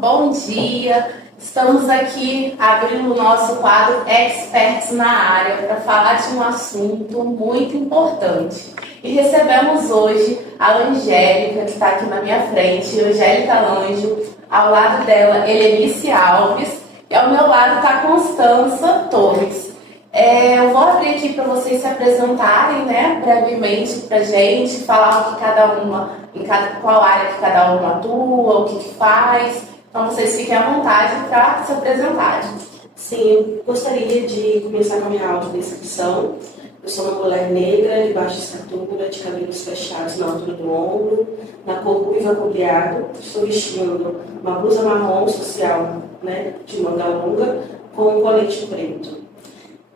bom dia. Estamos aqui abrindo o nosso quadro Experts na Área para falar de um assunto muito importante. E recebemos hoje a Angélica, que está aqui na minha frente, Angélica Anjo, ao lado dela, Helenice Alves, e ao meu lado está a Constança Torres. Eu vou abrir aqui para vocês se apresentarem, né, brevemente para a gente, falar o que cada uma, qual área que cada uma atua, o que faz. Então vocês fiquem à vontade para se apresentarem. Sim, eu gostaria de começar com a minha audiodescrição. Eu sou uma mulher negra, de baixa estatura, de cabelos fechados na altura do ombro, na cor ruiva cobreado. Estou vestindo uma blusa marrom social, né, de manga longa, com um colete preto.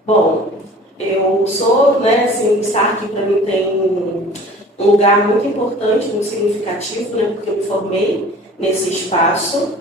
Bom, eu sou, né, assim, estar aqui para mim tem um lugar muito importante, muito significativo, né, porque eu me formei nesse espaço,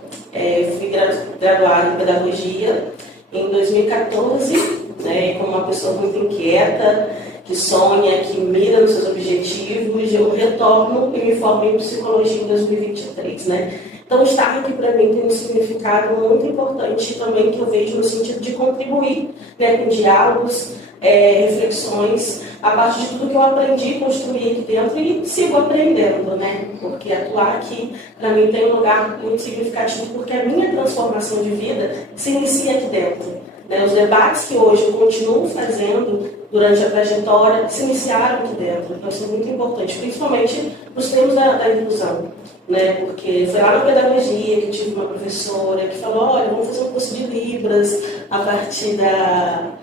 fui graduada em Pedagogia em 2014, né, como uma pessoa muito inquieta, que sonha, que mira nos seus objetivos. Eu retorno e me formo em Psicologia em 2023, né. Então, estar aqui para mim tem um significado muito importante também, que eu vejo no sentido de contribuir, né, com diálogos, reflexões, a partir de tudo que eu aprendi, construir aqui dentro e sigo aprendendo, né? Porque atuar aqui, para mim, tem um lugar muito significativo, porque a minha transformação de vida se inicia aqui dentro. Né? Os debates que hoje eu continuo fazendo durante a trajetória se iniciaram aqui dentro. Então, isso é muito importante, principalmente nos termos da inclusão. Né? Porque foi lá na pedagogia que eu tive uma professora que falou: olha, vamos fazer um curso de Libras a partir da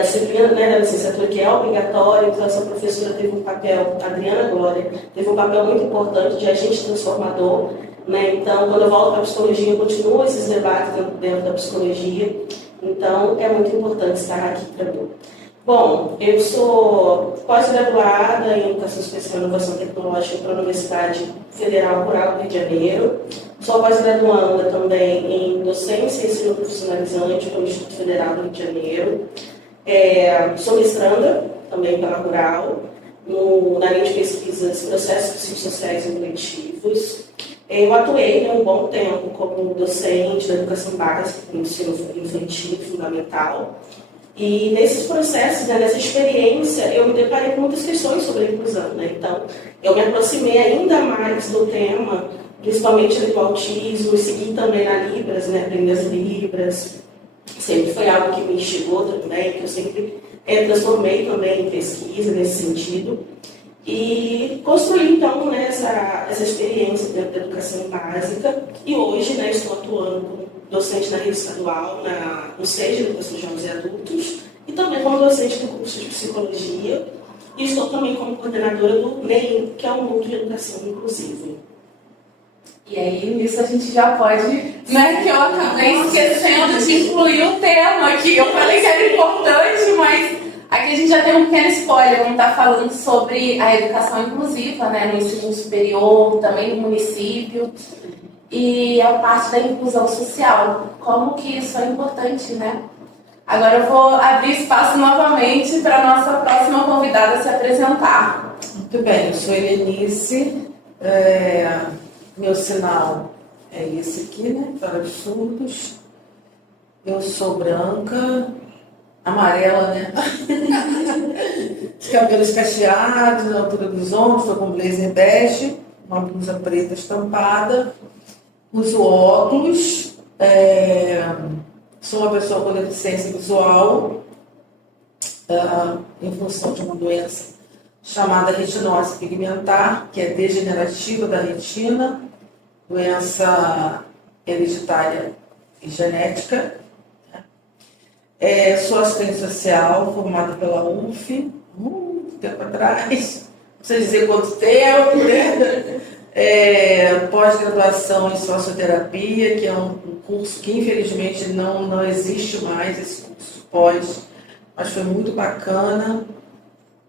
disciplina, né, da licenciatura, que é obrigatória. Então essa professora teve um papel, a Adriana Glória, teve um papel muito importante de agente transformador. Né? Então, quando eu volto para a psicologia, eu continuo esses debates dentro da psicologia. Então, é muito importante estar aqui para mim. Bom, eu sou pós-graduada em Educação Especial e Inovação Tecnológica pela Universidade Federal Rural do Rio de Janeiro. Sou pós-graduanda também em Docência e Ensino Profissionalizante pelo Instituto Federal do Rio de Janeiro. Sou mestranda também pela Rural, na linha de pesquisas Processos Psicossociais e Coletivos. Eu atuei um bom tempo como docente da educação básica, no ensino infantil e fundamental. E nesses processos, né, nessa experiência, eu me deparei com muitas questões sobre a inclusão. Né? Então, eu me aproximei ainda mais do tema, principalmente do autismo, e segui também na Libras, né, aprender as Libras. Sempre foi algo que me instigou também, que eu sempre transformei também em pesquisa nesse sentido. E construí, então, né, essa experiência dentro da educação básica. E hoje, né, estou atuando como docente na rede estadual, no SEJ, Educação de Jovens e Adultos, e também como docente do curso de Psicologia. E estou também como coordenadora do NEM, que é o Núcleo de Educação Inclusiva. E aí, nisso a gente já pode, né, que eu acabei esquecendo de incluir o tema aqui. Eu falei que era importante, mas aqui a gente já tem um pequeno spoiler, vamos estar falando sobre a educação inclusiva, né, no ensino superior, também no município, e a parte da inclusão social, como que isso é importante, né? Agora eu vou abrir espaço novamente para a nossa próxima convidada se apresentar. Muito bem, eu sou Helenice. Meu sinal é esse aqui, né? Para os surdos. Eu sou branca, amarela, né? De cabelos cacheados, na altura dos ombros, estou com blazer bege, uma blusa preta estampada, uso óculos, sou uma pessoa com deficiência visual, em função de uma doença chamada retinose pigmentar, que é degenerativa da retina, doença hereditária e genética. Sou assistente social, formada pela UF, muito tempo atrás, não sei dizer quanto tempo, né? Pós-graduação em socioterapia, que é um curso que infelizmente não existe mais, esse curso pós, mas foi muito bacana.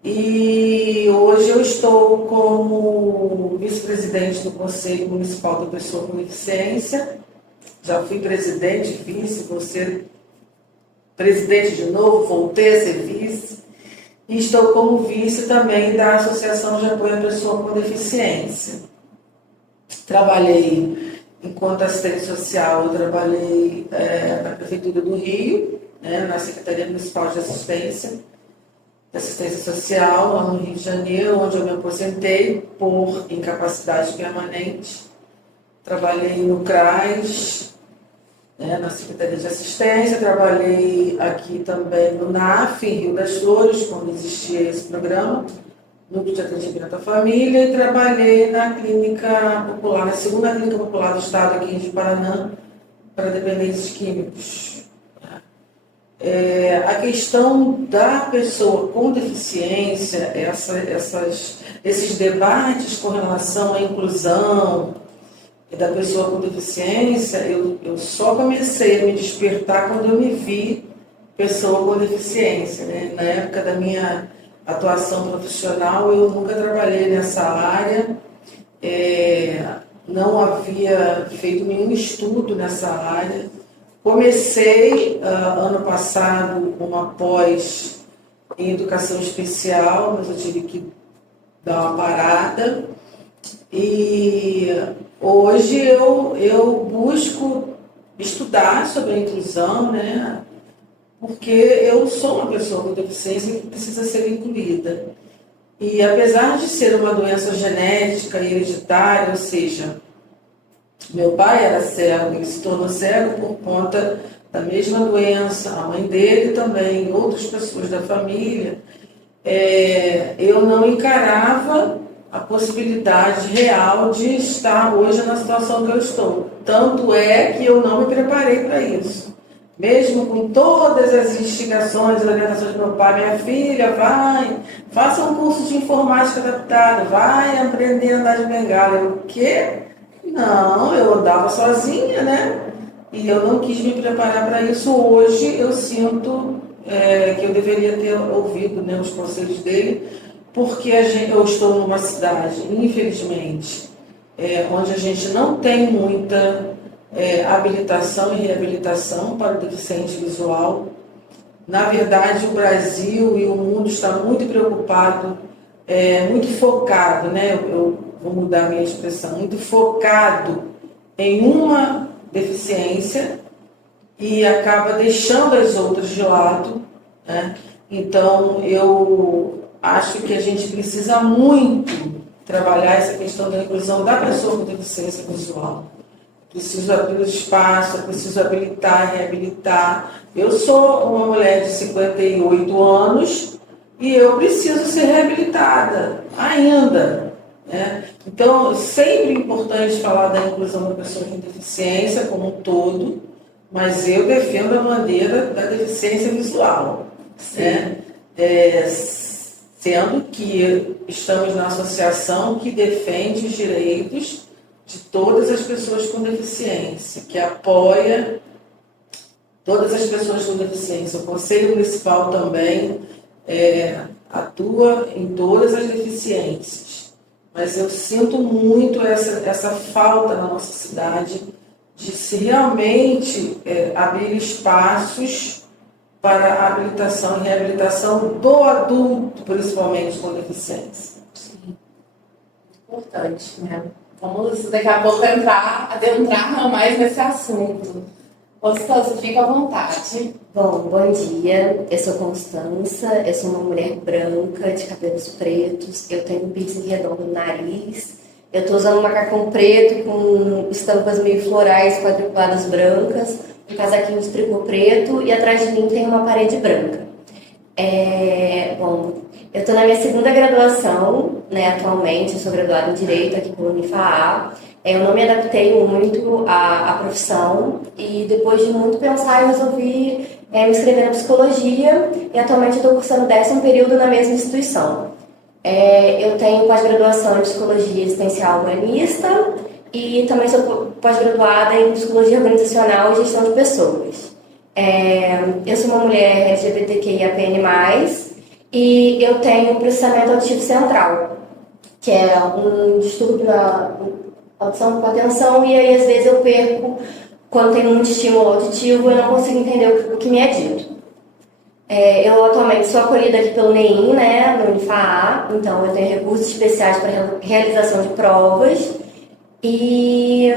E hoje eu estou como vice-presidente do Conselho Municipal da Pessoa com Deficiência. Já fui presidente, vice, vou ser presidente de novo, voltei a ser vice. E estou como vice também da Associação de Apoio à Pessoa com Deficiência. Trabalhei enquanto assistente social, eu trabalhei na Prefeitura do Rio, né, na Secretaria Municipal de Assistência Social, lá no Rio de Janeiro, onde eu me aposentei por incapacidade permanente. Trabalhei no CRAS, né, na Secretaria de Assistência, trabalhei aqui também no NAF, em Rio das Flores, quando existia esse programa, Núcleo de Atendimento à Família, e trabalhei na Clínica Popular, na segunda Clínica Popular do Estado, aqui em Paraná, para dependentes químicos. A questão da pessoa com deficiência, esses debates com relação à inclusão da pessoa com deficiência, eu só comecei a me despertar quando eu me vi pessoa com deficiência, né? Na época da minha atuação profissional, eu nunca trabalhei nessa área, não havia feito nenhum estudo nessa área. Comecei ano passado uma pós em educação especial, mas eu tive que dar uma parada. E hoje eu busco estudar sobre a inclusão, né? Porque eu sou uma pessoa com deficiência que precisa ser incluída. E apesar de ser uma doença genética e hereditária, ou seja, meu pai era cego, ele se tornou cego por conta da mesma doença, a mãe dele também, outras pessoas da família. Eu não encarava a possibilidade real de estar hoje na situação que eu estou. Tanto é que eu não me preparei para isso. Mesmo com todas as instigações e orientações do meu pai, minha filha, vai, faça um curso de informática adaptada, vai aprender a andar de bengala. Eu, o quê? Não, eu andava sozinha, né? E eu não quis me preparar para isso. Hoje eu sinto que eu deveria ter ouvido, né, os conselhos dele, porque eu estou numa cidade, infelizmente, onde a gente não tem muita habilitação e reabilitação para o deficiente visual. Na verdade, o Brasil e o mundo está muito preocupado, muito focado, né? Eu vou mudar a minha expressão, muito focado em uma deficiência e acaba deixando as outras de lado, né? Então, eu acho que a gente precisa muito trabalhar essa questão da inclusão da pessoa com deficiência visual. Preciso abrir o espaço, preciso habilitar, reabilitar. Eu sou uma mulher de 58 anos e eu preciso ser reabilitada ainda, né? Então, sempre é importante falar da inclusão da pessoa com deficiência como um todo, mas eu defendo a bandeira da deficiência visual, né? Sendo que estamos na associação que defende os direitos de todas as pessoas com deficiência, que apoia todas as pessoas com deficiência. O Conselho Municipal também atua em todas as deficiências. Mas eu sinto muito essa falta na nossa cidade de se realmente abrir espaços para a habilitação e reabilitação do adulto, principalmente com deficiência. Sim. Importante, né? Vamos daqui a pouco adentrar mais nesse assunto. Constância, fica à vontade. Bom dia. Eu sou Constância, eu sou uma mulher branca, de cabelos pretos, eu tenho um piercing redondo no nariz, eu estou usando um macacão preto com estampas meio florais quadriculadas brancas, um casaquinho de tricô preto e atrás de mim tem uma parede branca. Eu estou na minha segunda graduação, né, atualmente, eu sou graduada em Direito aqui pelo Unifaá. Eu não me adaptei muito à profissão e depois de muito pensar eu resolvi me inscrever na psicologia e atualmente estou cursando o 10º período na mesma instituição. Eu tenho pós-graduação em psicologia existencial humanista e também sou pós-graduada em psicologia organizacional e gestão de pessoas. Eu sou uma mulher LGBTQIAPN+, e eu tenho processamento auditivo central, que é um distúrbio na audição com atenção, e aí às vezes eu perco, quando tem muito estímulo auditivo, eu não consigo entender o que me é dito. Eu atualmente sou acolhida aqui pelo NEIM, né, no Unifaá, então eu tenho recursos especiais para realização de provas, e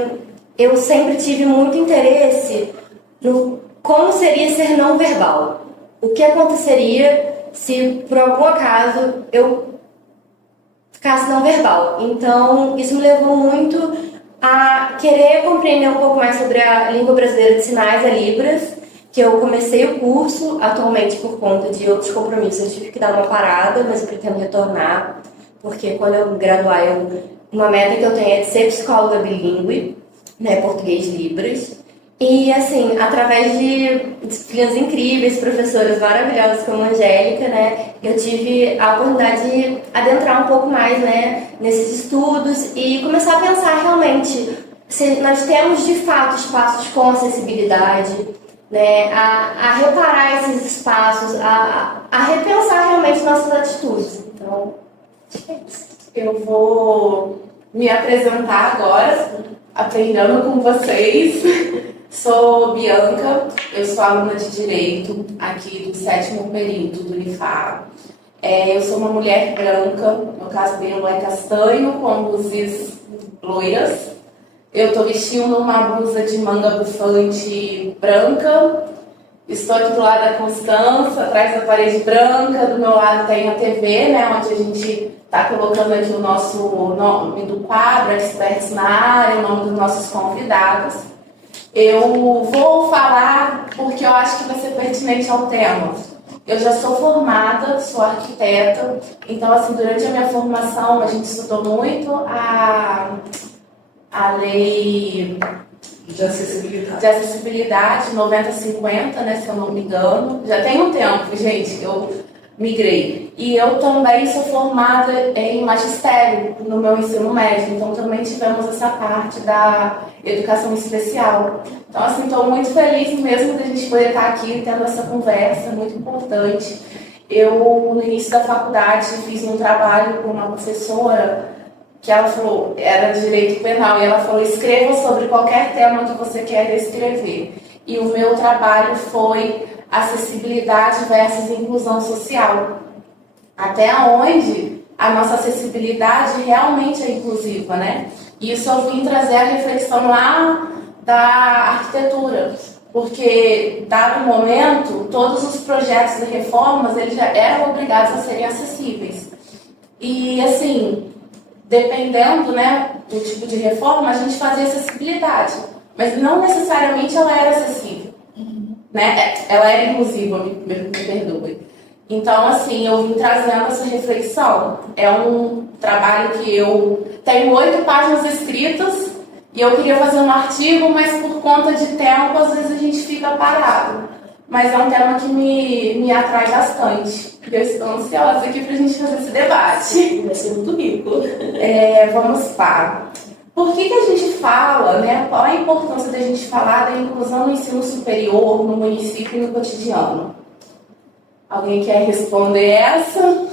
eu sempre tive muito interesse no como seria ser não verbal. O que aconteceria se, por algum acaso, eu ficasse não verbal. Então, isso me levou muito a querer compreender um pouco mais sobre a língua brasileira de sinais, a Libras, que eu comecei o curso, atualmente por conta de outros compromissos, eu tive que dar uma parada, mas eu pretendo retornar, porque quando eu graduar, uma meta que eu tenho é de ser psicóloga bilíngue, né, português Libras. E, assim, através de disciplinas incríveis, professoras maravilhosas como a Angélica, né, eu tive a oportunidade de adentrar um pouco mais, né, nesses estudos e começar a pensar realmente se nós temos, de fato, espaços com acessibilidade, né, a reparar esses espaços, a repensar realmente nossas atitudes. Então, acho que é isso. Eu vou me apresentar agora, aprendendo com vocês. Sou Bianca, eu sou aluna de Direito aqui do 7º período do Unifar. Eu sou uma mulher branca, meu cabelo é castanho com luzes loiras. Eu estou vestindo uma blusa de manga bufante branca. Estou aqui do lado da Constança, atrás da parede branca. Do meu lado tem a TV, né, onde a gente está colocando aqui o nosso nome do quadro, Experts na Área, o nome dos nossos convidados. Eu vou falar porque eu acho que vai ser pertinente ao tema. Eu já sou formada, sou arquiteta, então, assim, durante a minha formação, a gente estudou muito a lei De acessibilidade. de acessibilidade 90-50, né, se eu não me engano. Já tem um tempo, gente, eu migrei. E eu também sou formada em magistério no meu ensino médio, então também tivemos essa parte da educação especial. Então, assim, estou muito feliz mesmo de a gente poder estar aqui tendo essa conversa, muito importante. Eu, no início da faculdade, fiz um trabalho com uma professora que ela falou, era de direito penal, e ela falou, escreva sobre qualquer tema que você quer escrever. E o meu trabalho foi acessibilidade versus inclusão social. Até onde a nossa acessibilidade realmente é inclusiva, né? E isso eu vim trazer a reflexão lá da arquitetura, porque, dado o momento, todos os projetos de reformas, eles já eram obrigados a serem acessíveis. E, assim, dependendo, né, do tipo de reforma, a gente fazia acessibilidade, mas não necessariamente ela era acessível, né? Ela era inclusiva, me perdoe. Então, assim, eu vim trazendo essa reflexão. É um trabalho que eu tenho 8 páginas escritas e eu queria fazer um artigo, mas por conta de tempo, às vezes a gente fica parado. Mas é um tema que me atrai bastante. Eu estou ansiosa aqui para a gente fazer esse debate. Vai ser muito rico. Vamos lá. Por que a gente fala, né? Qual a importância da gente falar da inclusão no ensino superior, no município e no cotidiano? Alguém quer responder essa?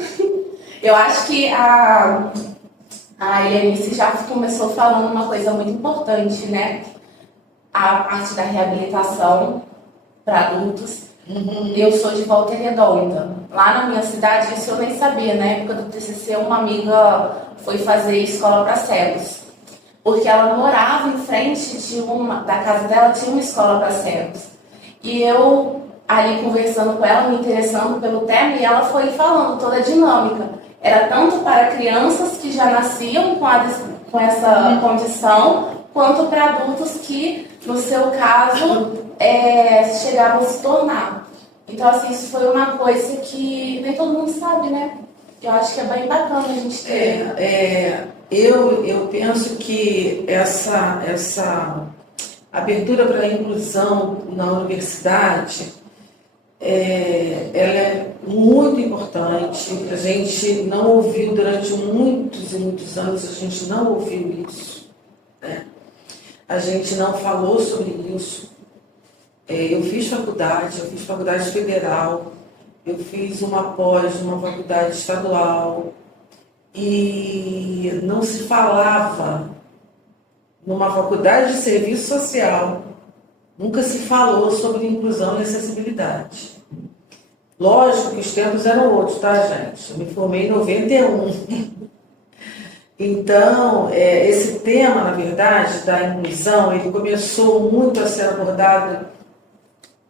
Eu acho que a Helenice já começou falando uma coisa muito importante, né? A parte da reabilitação para adultos. Eu sou de Volta Redonda. Lá na minha cidade, isso eu nem sabia. Na época do TCC, uma amiga foi fazer escola para cegos. Porque ela morava em frente da casa dela, tinha uma escola para cegos. E eu, ali conversando com ela, me interessando pelo tema, e ela foi falando toda a dinâmica. Era tanto para crianças que já nasciam com essa condição, quanto para adultos que, no seu caso, chegavam a se tornar. Então, assim, isso foi uma coisa que nem todo mundo sabe, né? Eu acho que é bem bacana a gente ter. Eu penso que essa abertura para a inclusão na universidade, ela é muito importante. A gente não ouviu durante muitos e muitos anos, a gente não ouviu isso, né? A gente não falou sobre isso. Eu fiz faculdade federal, eu fiz uma pós, uma faculdade estadual, e não se falava numa faculdade de serviço social, nunca se falou sobre inclusão e acessibilidade. Lógico que os tempos eram outros, tá, gente? Eu me formei em 91. Então, esse tema, na verdade, da inclusão, ele começou muito a ser abordado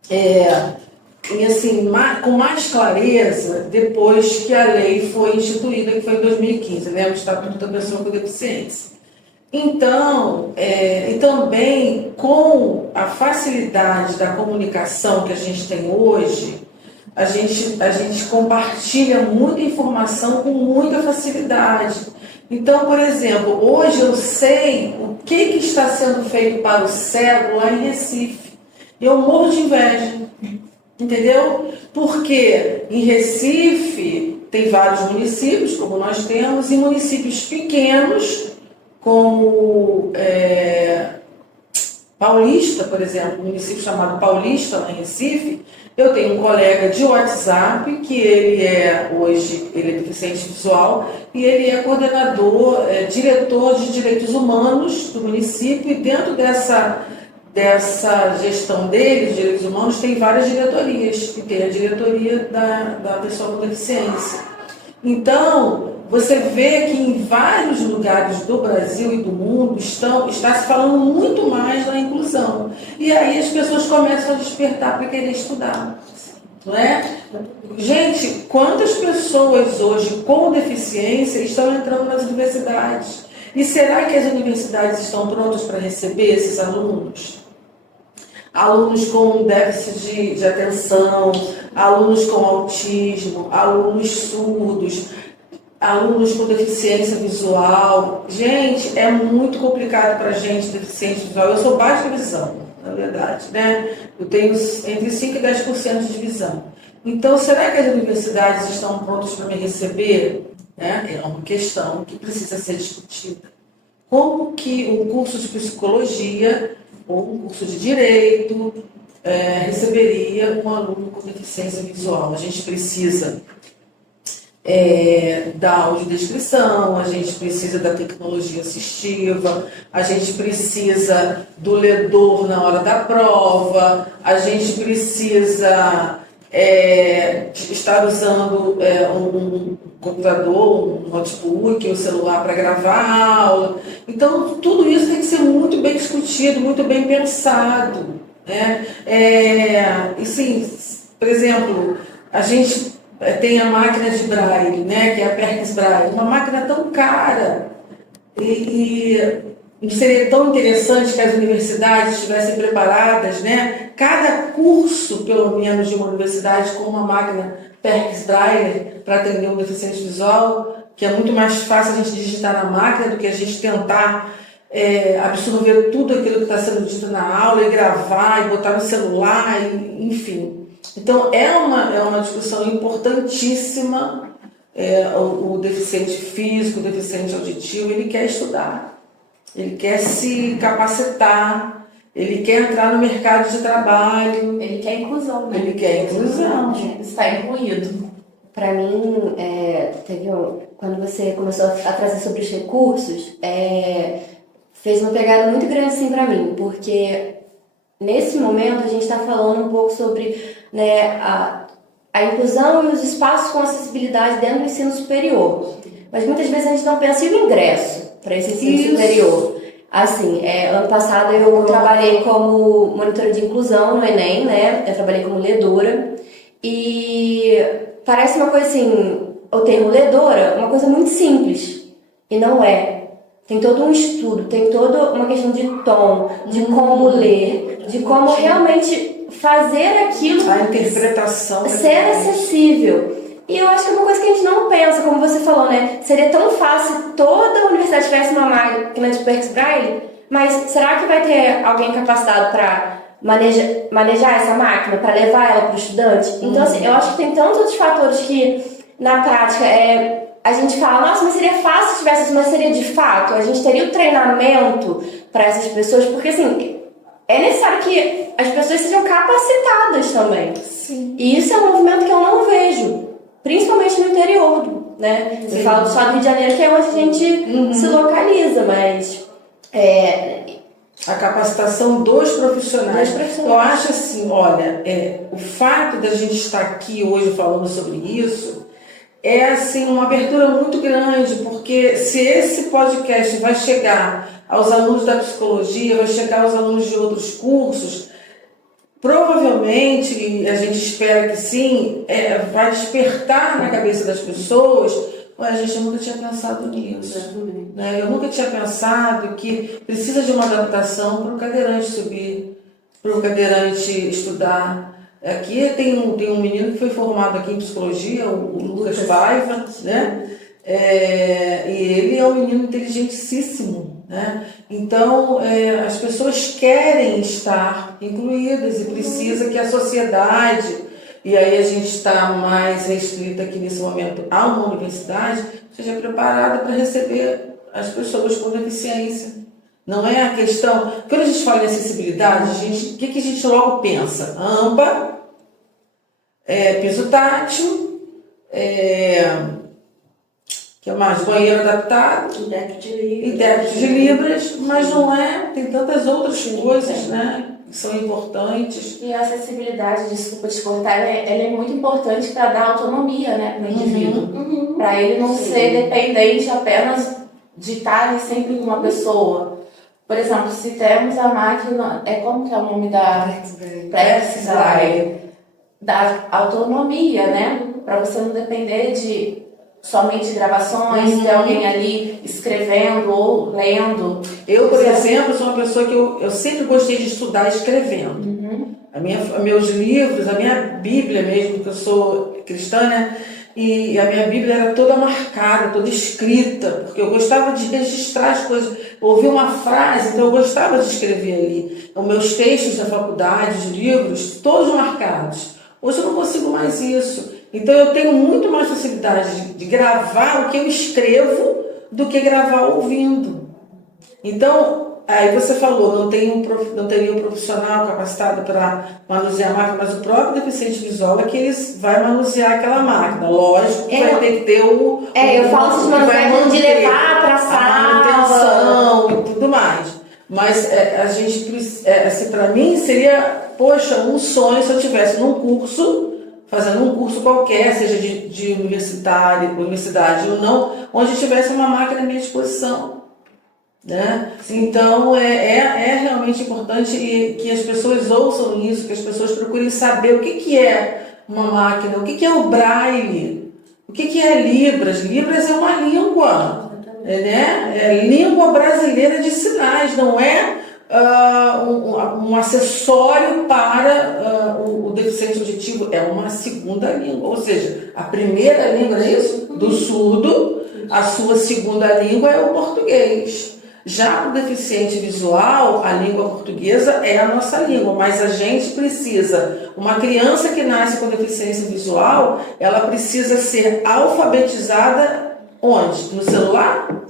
e assim, com mais clareza depois que a lei foi instituída, que foi em 2015, né, o Estatuto da Pessoa com Deficiência. Então, e também com a facilidade da comunicação que a gente tem hoje, a gente compartilha muita informação com muita facilidade. Então, por exemplo, hoje eu sei o que está sendo feito para o cego lá em Recife. Eu morro de inveja, entendeu? Porque em Recife tem vários municípios, como nós temos, e municípios pequenos, como Paulista, por exemplo, um município chamado Paulista, lá em Recife. Eu tenho um colega de WhatsApp que hoje ele é deficiente visual e ele é coordenador, diretor de direitos humanos do município, e dentro dessa gestão dele, de direitos humanos, tem várias diretorias, e tem a diretoria da pessoa com deficiência. Então, você vê que em vários lugares do Brasil e do mundo está se falando muito mais da inclusão. E aí as pessoas começam a despertar para querer estudar. Não é? Gente, quantas pessoas hoje com deficiência estão entrando nas universidades? E será que as universidades estão prontas para receber esses alunos? Alunos com déficit de atenção, alunos com autismo, alunos surdos, alunos com deficiência visual. Gente, é muito complicado para a gente, deficiente visual. Eu sou baixa visão, na verdade, né? Eu tenho entre 5% e 10% de visão. Então, será que as universidades estão prontas para me receber? É uma questão que precisa ser discutida. Como que um curso de psicologia ou um curso de direito receberia um aluno com deficiência visual? A gente precisa da audiodescrição, a gente precisa da tecnologia assistiva, a gente precisa do ledor na hora da prova, a gente precisa estar usando um computador, um notebook, um celular para gravar a aula. Então, tudo isso tem que ser muito bem discutido, muito bem pensado, né? E sim, por exemplo, a gente tem a máquina de Braille, né, que é a Perkins Braille, uma máquina tão cara, e seria tão interessante que as universidades estivessem preparadas, né, cada curso, pelo menos, de uma universidade com uma máquina Perkins Braille para atender um deficiente visual, que é muito mais fácil a gente digitar na máquina do que a gente tentar absorver tudo aquilo que está sendo dito na aula e gravar e botar no celular, enfim. Então, é uma discussão importantíssima. O deficiente físico, o deficiente auditivo, ele quer estudar, ele quer se capacitar, ele quer entrar no mercado de trabalho. Ele quer inclusão, né? Ele quer inclusão. Está incluído. Para mim, quando você começou a trazer sobre os recursos, fez uma pegada muito grande assim para mim, porque nesse momento a gente está falando um pouco sobre, né, a inclusão e os espaços com acessibilidade dentro do ensino superior. Mas muitas vezes a gente não pensa em um ingresso para esse ensino superior. Assim, ano passado eu trabalhei como monitora de inclusão no Enem, né? Eu trabalhei como ledora. E parece uma coisa assim, o termo ledora, uma coisa muito simples. E não é. Tem todo um estudo, tem toda uma questão de tom, de como ler, de como realmente fazer aquilo, a interpretação ser acessível. E eu acho que é uma coisa que a gente não pensa, como você falou, né? Seria tão fácil se toda a universidade tivesse uma máquina de Perkins Braille, mas será que vai ter alguém capacitado para manejar essa máquina, para levar ela para o estudante? Então, assim, eu acho que tem tantos outros fatores que, na prática, a gente fala, nossa, mas seria fácil se tivesse isso, mas seria de fato? A gente teria o treinamento para essas pessoas, porque, assim, é necessário que as pessoas sejam capacitadas também. Sim. E isso é um movimento que eu não vejo, principalmente no interior, né? Você fala do estado do Rio de Janeiro, que é onde a gente se localiza, mas a capacitação dos profissionais. Eu acho assim, olha, o fato da gente estar aqui hoje falando sobre isso é assim uma abertura muito grande, porque se esse podcast vai chegar aos alunos da psicologia, vai chegar aos alunos de outros cursos, provavelmente, e a gente espera que sim, vai despertar na cabeça das pessoas. Ué, a gente nunca tinha pensado nisso. Né? Eu nunca tinha pensado que precisa de uma adaptação para o cadeirante subir, para o cadeirante estudar. Aqui tem um menino que foi formado aqui em psicologia, o Lucas Paiva, né? E ele é um menino inteligentíssimo, né? Então, as pessoas querem estar incluídas e precisa que a sociedade, e aí a gente está mais restrita aqui nesse momento a uma universidade, seja preparada para receber as pessoas com deficiência. Não é a questão... Quando a gente fala em acessibilidade, o que a gente logo pensa? AMPA, piso tátil, que é mais banheiro adaptado, intérprete de Libras, mas não é, tem tantas outras coisas, né, que são importantes. E a acessibilidade, desculpa te cortar, ela é muito importante para dar autonomia, né, para o indivíduo, para ele não ser dependente apenas de estar ali sempre com uma pessoa. Por exemplo, se temos a máquina, como que é o nome da Plexguide, da autonomia, né, para você não depender de somente gravações, ter alguém ali escrevendo ou lendo. Eu, por exemplo, sou uma pessoa que eu sempre gostei de estudar escrevendo. Meus livros, a minha Bíblia mesmo, que eu sou cristã, né? E a minha Bíblia era toda marcada, toda escrita, porque eu gostava de registrar as coisas. Ouvi uma frase, então eu gostava de escrever ali. Os meus textos da faculdade, os livros, todos marcados. Hoje eu não consigo mais isso. Então eu tenho muito mais facilidade de gravar o que eu escrevo do que gravar ouvindo. Então, aí você falou, não teria um profissional capacitado para manusear a máquina, mas o próprio deficiente visual é que ele vai manusear aquela máquina. Lógico que vai ter que ter eu falo de manusear de levar para a manutenção e tudo mais. Mas a gente, assim, para mim seria, poxa, um sonho se eu estivesse num curso, fazendo um curso qualquer, seja de universidade ou não, onde tivesse uma máquina à minha disposição. Né? Então, é realmente importante que as pessoas ouçam isso, que as pessoas procurem saber o que é uma máquina, o que é o Braille, o que é Libras. Libras é uma língua, né? É língua brasileira de sinais, não é um acessório para o deficiente auditivo, é uma segunda língua, ou seja, a primeira língua, é isso? Do surdo, a sua segunda língua é o português. Já para o deficiente visual, a língua portuguesa é a nossa língua, mas a gente precisa, uma criança que nasce com deficiência visual, ela precisa ser alfabetizada onde? No celular?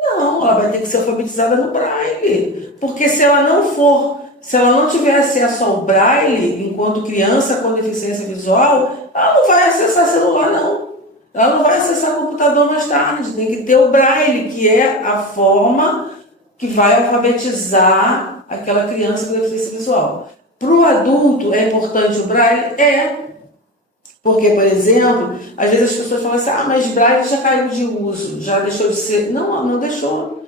Não, ela vai ter que ser alfabetizada no Braille, porque se ela não tiver acesso ao Braille, enquanto criança com deficiência visual, ela não vai acessar celular, não. Ela não vai acessar computador mais tarde. Tem que ter o Braille, que é a forma que vai alfabetizar aquela criança com deficiência visual. Para o adulto, é importante o Braille? Porque, por exemplo, às vezes as pessoas falam assim, mas Braille já caiu de uso, já deixou de ser. Não deixou.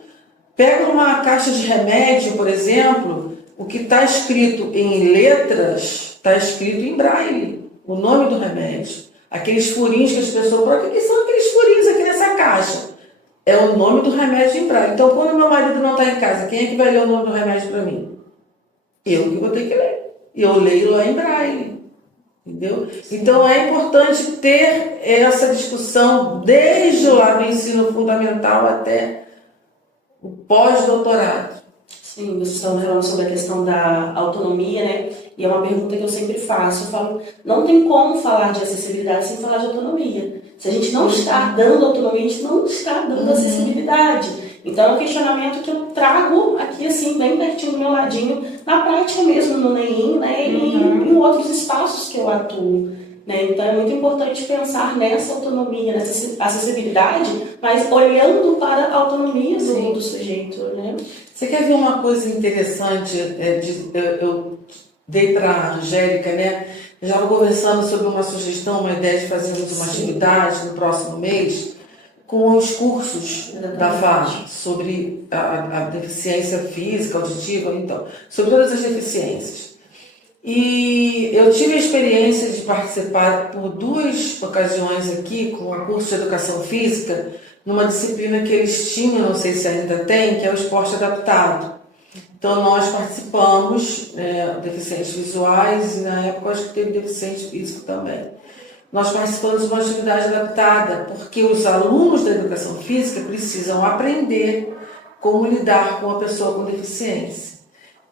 Pega uma caixa de remédio, por exemplo, o que está escrito em letras, está escrito em Braille, o nome do remédio. Aqueles furinhos que as pessoas falam, o que são aqueles furinhos aqui nessa caixa? É o nome do remédio em Braille. Então, quando meu marido não está em casa, quem é que vai ler o nome do remédio para mim? Eu que vou ter que ler. E eu leio lá em Braille. Entendeu? Então, é importante ter essa discussão desde lá do ensino fundamental até o pós-doutorado. Sim, vocês estão falando sobre a questão da autonomia, né? E é uma pergunta que eu sempre faço. Eu falo, não tem como falar de acessibilidade sem falar de autonomia. Se a gente não está dando autonomia, a gente não está dando acessibilidade. Então é um questionamento que eu trago aqui, assim, bem pertinho do meu ladinho, na prática mesmo, no NEIM, né? E em outros espaços que eu atuo. Né? Então é muito importante pensar nessa autonomia, nessa acessibilidade, mas olhando para a autonomia do sujeito. Né? Você quer ver uma coisa interessante? Eu dei para a Angélica, né? Já estava conversando sobre uma sugestão, uma ideia de fazermos uma atividade no próximo mês com os cursos da FAM sobre a deficiência física, auditiva, então, sobre todas as deficiências. E eu tive a experiência de participar por 2 ocasiões aqui com o curso de educação física, numa disciplina que eles tinham, não sei se ainda tem, que é o esporte adaptado. Então nós participamos, deficientes visuais, e na época acho que teve deficiente físico também. Nós participamos de uma atividade adaptada, porque os alunos da educação física precisam aprender como lidar com a pessoa com deficiência.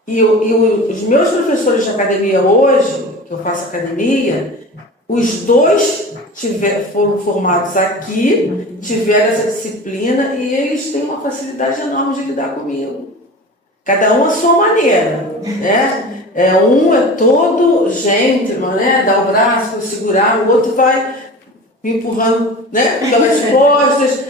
E os meus professores de academia hoje, que eu faço academia, os 2 foram formados aqui, tiveram essa disciplina e eles têm uma facilidade enorme de lidar comigo. Cada um à sua maneira, né? Um é todo gentleman, né? Dá o braço para segurar, o outro vai me empurrando, né? Pelas costas,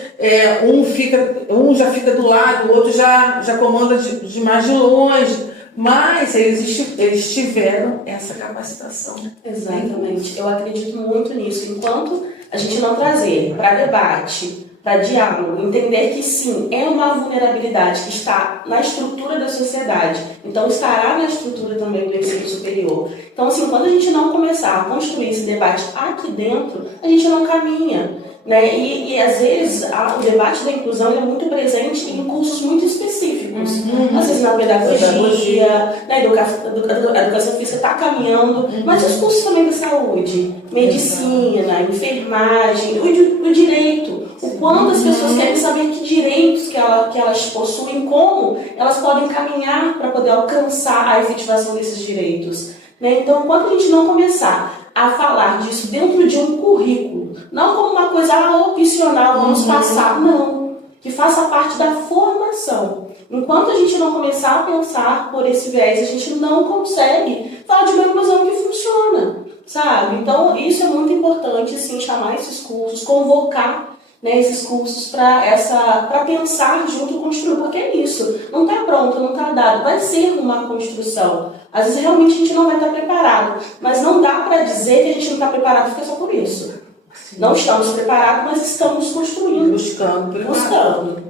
um já fica do lado, o outro já comanda de mais de longe, mas eles tiveram essa capacitação. Exatamente, eu acredito muito nisso. Enquanto a gente não trazer para debate, para diálogo, entender que sim, é uma vulnerabilidade que está na estrutura da sociedade, então estará na estrutura também do ensino superior. Então, assim, quando a gente não começar a construir esse debate aqui dentro, a gente não caminha, né? E às vezes o debate da inclusão é muito presente em cursos muito específicos. Às vezes na pedagogia, na educação física está caminhando, mas os cursos também da saúde, medicina, enfermagem, o direito. O quanto as pessoas querem saber que direitos que elas possuem, como elas podem caminhar para poder alcançar a efetivação desses direitos. Né? Então, enquanto a gente não começar a falar disso dentro de um currículo, não como uma coisa opcional, vamos passar, não, que faça parte da formação. Enquanto a gente não começar a pensar por esse viés, a gente não consegue falar de uma inclusão que funciona, sabe? Então, isso é muito importante, assim, chamar esses cursos, convocar, né, esses cursos para pensar junto, construir, porque é isso, não está pronto, não está dado, vai ser uma construção. Às vezes realmente a gente não vai estar preparado, mas não dá para dizer que a gente não está preparado fica só por isso. Sim. Não estamos preparados, mas estamos construindo, buscando.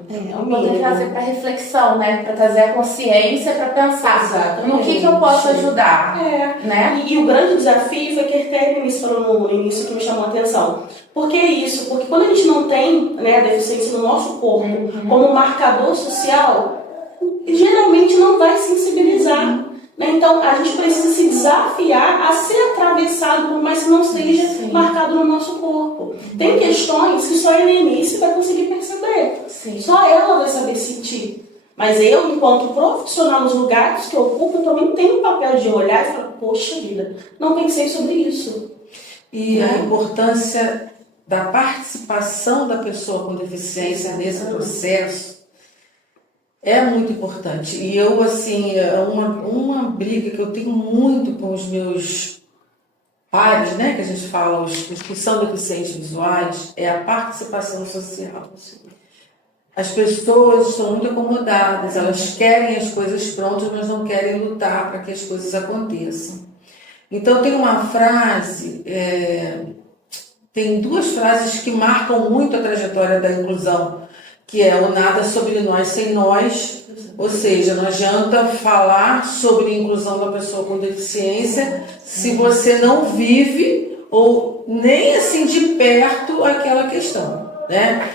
Poder trazer para reflexão, né? Para trazer a consciência, para pensar. Exatamente. No que eu posso ajudar. Né? E o grande desafio foi que a Artemis falou no início que me chamou a atenção. Por que isso? Porque quando a gente não tem, né, a deficiência no nosso corpo como marcador social, geralmente não vai sensibilizar. Né? Então, a gente precisa se desafiar a ser atravessado, por mais que não esteja marcado no nosso corpo. Tem questões que só a Helenice vai conseguir perceber. Sim. Só ela vai saber sentir. Mas eu, enquanto profissional nos lugares que eu ocupo, eu também tenho o papel de olhar e falar, poxa vida, não pensei sobre isso. E a importância da participação da pessoa com deficiência nesse processo é muito importante. E eu, assim, uma briga que eu tenho muito com os meus pares, né, que a gente fala, os que são deficientes visuais, é a participação social. As pessoas estão muito acomodadas, elas querem as coisas prontas, mas não querem lutar para que as coisas aconteçam. Então, tem uma frase, tem 2 frases que marcam muito a trajetória da inclusão, que é o nada sobre nós sem nós, ou seja, não adianta falar sobre inclusão da pessoa com deficiência se você não vive ou nem assim de perto aquela questão, né?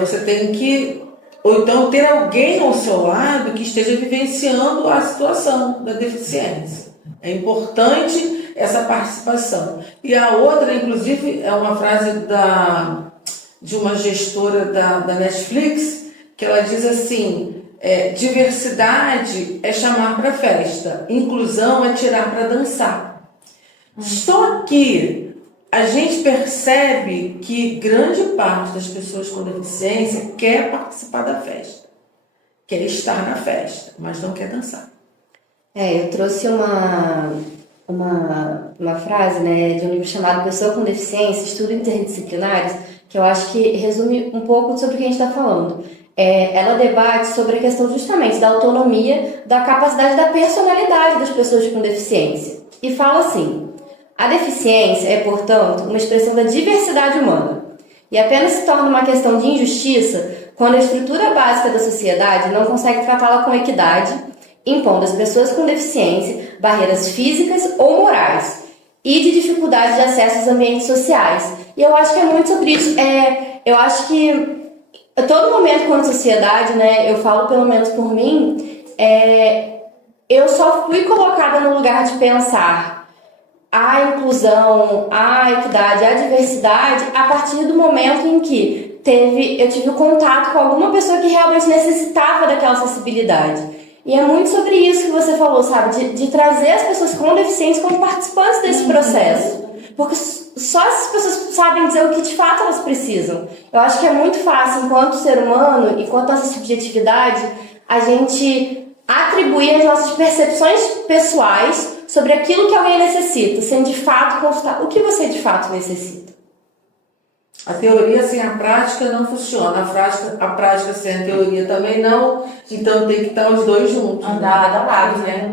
Você tem que, ou então ter alguém ao seu lado que esteja vivenciando a situação da deficiência. É importante essa participação. E a outra, inclusive, é uma frase de uma gestora da Netflix, que ela diz assim, diversidade é chamar para festa, inclusão é tirar para dançar. Só que a gente percebe que grande parte das pessoas com deficiência quer participar da festa, quer estar na festa, mas não quer dançar. Eu trouxe uma frase, né, de um livro chamado Pessoa com Deficiência, Estudos Interdisciplinares, que eu acho que resume um pouco sobre o que a gente está falando. Ela debate sobre a questão justamente da autonomia, da capacidade da personalidade das pessoas com deficiência. E fala assim, A deficiência é, portanto, uma expressão da diversidade humana e apenas se torna uma questão de injustiça quando a estrutura básica da sociedade não consegue tratá-la com equidade, impondo às pessoas com deficiência barreiras físicas ou morais e de dificuldade de acesso aos ambientes sociais. E eu acho que é muito sobre isso. Eu acho que a todo momento, quanto sociedade, né, eu falo pelo menos por mim, eu só fui colocada no lugar de pensar a inclusão, a equidade, a diversidade a partir do momento em que eu tive o contato com alguma pessoa que realmente necessitava daquela acessibilidade. E é muito sobre isso que você falou, sabe? De trazer as pessoas com deficiência como participantes desse processo. Porque só essas pessoas sabem dizer o que de fato elas precisam. Eu acho que é muito fácil, enquanto ser humano, enquanto nossa subjetividade, a gente atribuir as nossas percepções pessoais sobre aquilo que alguém necessita, sem de fato constatar o que você de fato necessita. A teoria sem a prática não funciona, a prática sem a teoria também não, então tem que estar os dois juntos. Andar lado a lado, né?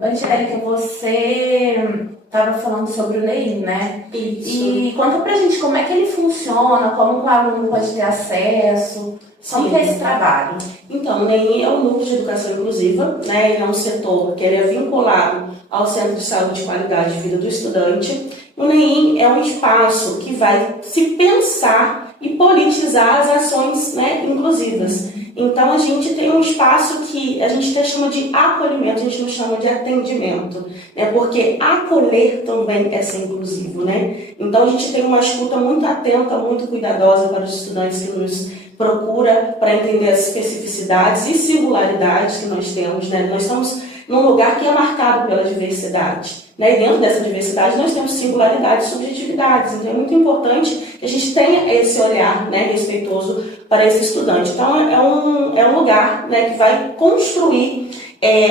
Angélica, você estava falando sobre o NEI, né? Isso. E conta pra gente como é que ele funciona, como o aluno pode ter acesso, como que é esse trabalho? Então, o NEI é o Núcleo de Educação Inclusiva, né? Ele é um setor que ele é vinculado ao Centro de Saúde e Qualidade de Vida do Estudante. O NEI é um espaço que vai se pensar e politizar as ações, né, inclusivas. Então, a gente tem um espaço que a gente até chama de acolhimento, a gente não chama de atendimento, né, porque acolher também é ser inclusivo, né? Então, a gente tem uma escuta muito atenta, muito cuidadosa para os estudantes que nos procura para entender as especificidades e singularidades que nós temos, né? Nós estamos num lugar que é marcado pela diversidade, né? E dentro dessa diversidade nós temos singularidades e subjetividades, então é muito importante que a gente tenha esse olhar, né, respeitoso para esse estudante. Então é um lugar, né, que vai construir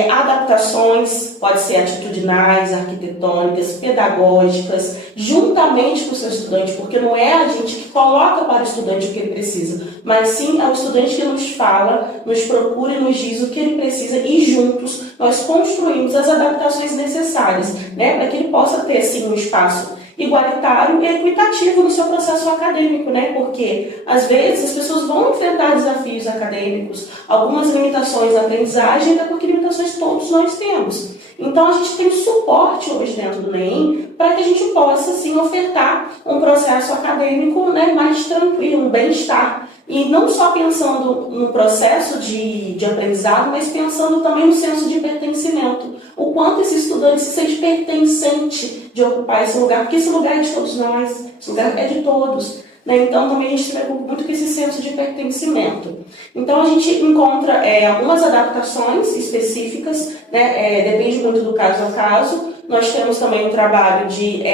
adaptações, pode ser atitudinais, arquitetônicas, pedagógicas, juntamente com o seu estudante, porque não é a gente que coloca para o estudante o que ele precisa, mas sim é o estudante que nos fala, nos procura e nos diz o que ele precisa e juntos nós construímos as adaptações necessárias, né, para que ele possa ter, sim, um espaço igualitário e equitativo no seu processo acadêmico, né? Porque, às vezes, as pessoas vão enfrentar desafios acadêmicos, algumas limitações na aprendizagem, até porque limitações todos nós temos. Então, a gente tem suporte hoje dentro do NEM para que a gente possa, sim, ofertar um processo acadêmico, né, mais tranquilo, um bem-estar. E não só pensando no processo de aprendizado, mas pensando também no senso de pertencimento. O quanto esse estudante se sente pertencente de ocupar esse lugar, porque esse lugar é de todos nós, esse lugar é de todos, né? Então também a gente se preocupa muito com esse senso de pertencimento. Então a gente encontra algumas adaptações específicas, né? Depende muito do caso a caso. Nós temos também um trabalho de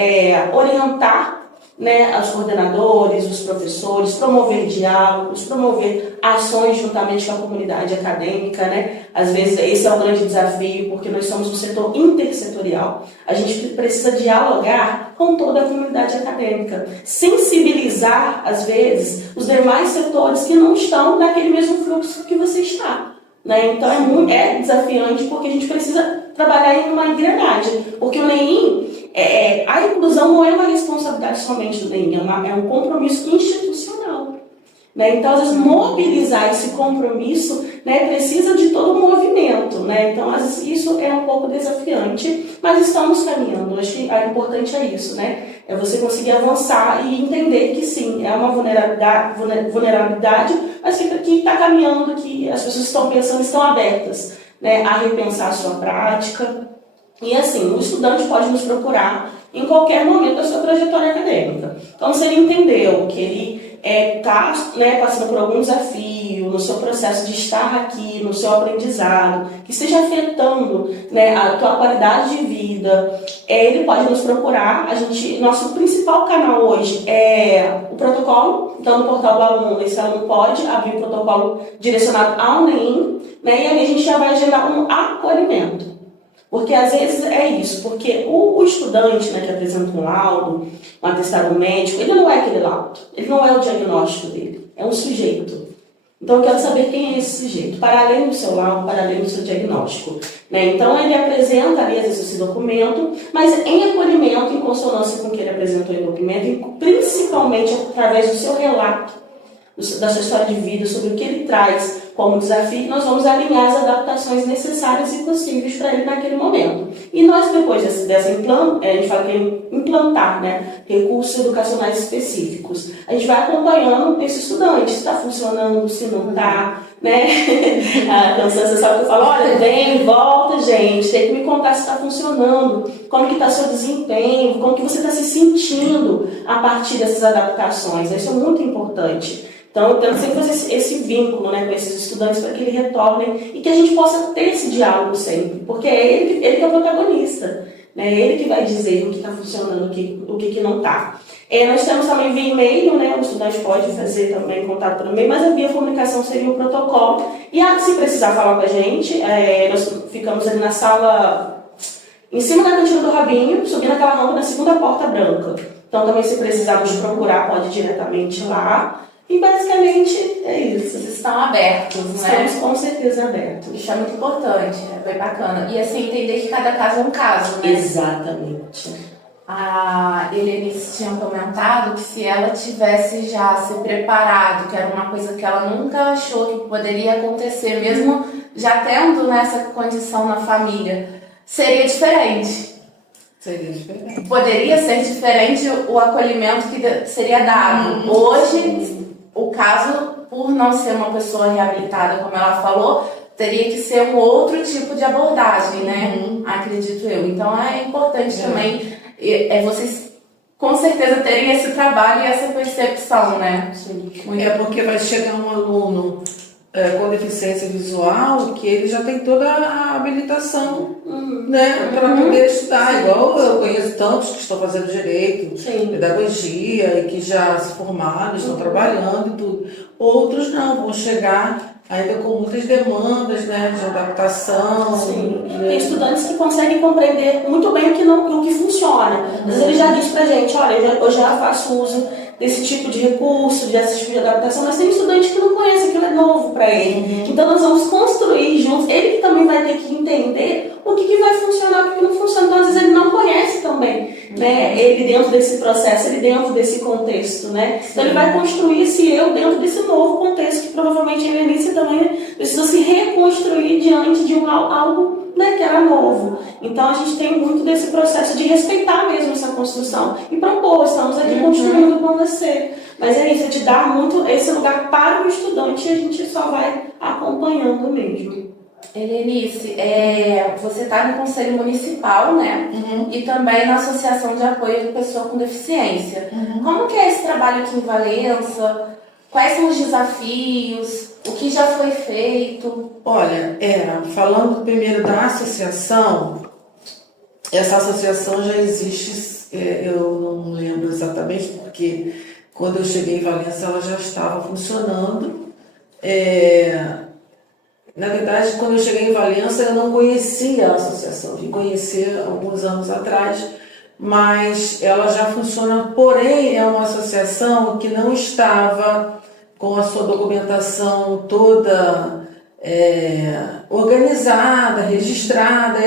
orientar, né, os coordenadores, os professores, promover diálogos, promover ações juntamente com a comunidade acadêmica, né? Às vezes esse é o grande desafio, porque nós somos um setor intersetorial. A gente precisa dialogar com toda a comunidade acadêmica, sensibilizar, às vezes, os demais setores que não estão naquele mesmo fluxo que você está, né? Então é desafiante, porque a gente precisa trabalhar em uma engrenagem, porque o NEM, a inclusão não é uma responsabilidade somente do NEM, é um compromisso institucional, né? Então, às vezes, mobilizar esse compromisso, né, precisa de todo um movimento, né? Então, às vezes, isso é um pouco desafiante, mas estamos caminhando. Acho que o importante é isso, né? É você conseguir avançar e entender que, sim, é uma vulnerabilidade, mas que está caminhando, que as pessoas estão pensando, estão abertas, né, a repensar a sua prática. E assim, o estudante pode nos procurar em qualquer momento da sua trajetória acadêmica. Então, se ele entendeu que ele está, né, passando por algum desafio no seu processo de estar aqui, no seu aprendizado, que esteja afetando, né, a tua qualidade de vida, ele pode nos procurar. Nosso principal canal hoje é o protocolo. Então, no portal do aluno, esse aluno pode abrir o protocolo direcionado ao NEM, né, e ali a gente já vai agendar um acolhimento. Porque às vezes é isso, porque o estudante, né, que apresenta um laudo, um atestado médico, ele não é aquele laudo, ele não é o diagnóstico dele, é um sujeito. Então, eu quero saber quem é esse sujeito, para além do seu laudo, para além do seu diagnóstico. Né? Então, ele apresenta ali, às vezes, esse documento, mas em acolhimento, em consonância com o que ele apresentou em documento, e principalmente através do seu relato, da sua história de vida, sobre o que ele traz como desafio, nós vamos alinhar as adaptações necessárias e possíveis para ele naquele momento. E nós, depois dessa a gente fala que é implantar, né, recursos educacionais específicos, a gente vai acompanhando esse estudante, se está funcionando, se não está, né? A Constância sabe que eu falo, olha, vem, volta, gente, tem que me contar se está funcionando, como que está seu desempenho, como que você está se sentindo a partir dessas adaptações. Isso é muito importante. Então, eu tento sempre fazer esse vínculo, né, com esses estudantes para que eles retornem e que a gente possa ter esse diálogo sempre, porque é ele que é o protagonista, né, é ele que vai dizer o que está funcionando, o que não está. Nós temos também via e-mail, né, o estudante pode fazer também contato pelo e-mail, mas a via comunicação seria o protocolo. E se precisar falar com a gente, nós ficamos ali na sala, em cima da cantina do Rabinho, subindo aquela rampa na segunda porta branca. Então, também se precisar nos procurar, pode ir diretamente lá. E basicamente é isso. Vocês estão abertos, né? Estamos com certeza abertos. Isso é muito importante, é bem bacana. E assim, entender que cada caso é um caso, né? Exatamente. A Helenice tinha comentado que se ela tivesse já se preparado, que era uma coisa que ela nunca achou que poderia acontecer, mesmo já tendo nessa condição na família, seria diferente. Seria diferente. Poderia ser diferente o acolhimento que seria dado. Hoje, o caso, por não ser uma pessoa reabilitada, como ela falou, teria que ser um outro tipo de abordagem, né? Acredito eu. Então, é importante também vocês, com certeza, terem esse trabalho e essa percepção, né? É porque vai chegar um aluno com deficiência visual que ele já tem toda a habilitação, né, para poder estudar. Igual eu conheço tantos que estão fazendo direito, pedagogia, e que já se formaram, estão trabalhando e tudo. Outros não, vão chegar ainda com muitas demandas, né, de adaptação. Sim. Tem estudantes que conseguem compreender muito bem o que funciona. Às vezes ele já diz pra gente, olha, eu já faço uso desse tipo de recurso, desse tipo de adaptação, mas tem estudante que não conhece, aquilo é novo para ele. Então nós vamos construir juntos, ele que também vai ter que entender o que vai funcionar, o que não funciona. Então às vezes ele não conhece também, né? Ele dentro desse processo, ele dentro desse contexto, né? Então ele vai construir esse eu dentro desse novo contexto que provavelmente a Helenice também precisa se reconstruir diante de algo, né, que era novo. Então a gente tem muito desse processo de respeitar mesmo essa construção e propor, estamos aqui construindo com você. Mas é isso, é de dar muito esse lugar para o estudante e a gente só vai acompanhando mesmo. Helenice, você está no Conselho Municipal, né? E também na Associação de Apoio de Pessoa com Deficiência. Como que é esse trabalho aqui em Valença? Quais são os desafios? O que já foi feito? Olha, falando primeiro da associação, essa associação já existe, eu não lembro exatamente, porque quando eu cheguei em Valença ela já estava funcionando. Na verdade, quando eu cheguei em Valença eu não conhecia a associação, vim conhecer alguns anos atrás, mas ela já funciona, porém é uma associação que não estava com a sua documentação toda organizada, registrada.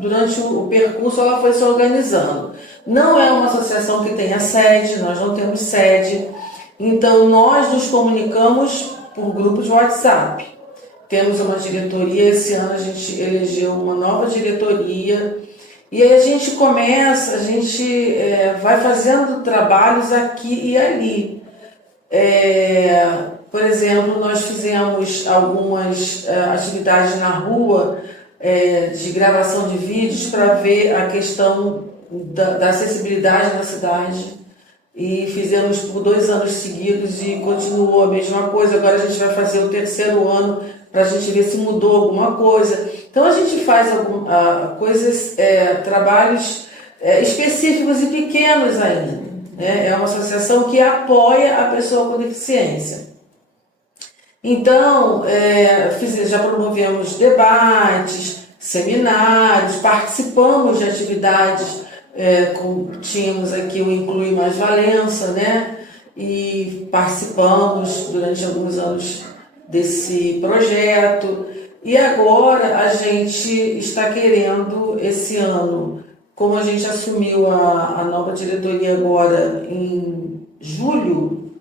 Durante o percurso ela foi se organizando. Não é uma associação que tenha sede, nós não temos sede, então nós nos comunicamos por grupo de WhatsApp. Temos uma diretoria, esse ano a gente elegeu uma nova diretoria, e aí a gente vai fazendo trabalhos aqui e ali. Por exemplo, nós fizemos algumas atividades na rua de gravação de vídeos para ver a questão da acessibilidade na cidade, e fizemos por 2 anos seguidos e continuou a mesma coisa. Agora a gente vai fazer o terceiro ano para a gente ver se mudou alguma coisa. Então a gente faz trabalhos específicos e pequenos ainda. É uma associação que apoia a pessoa com deficiência. Então, já promovemos debates, seminários, participamos de atividades, tínhamos aqui o Inclui Mais Valença, né? E participamos durante alguns anos desse projeto. E agora a gente está querendo, esse ano, como a gente assumiu a nova diretoria agora em julho,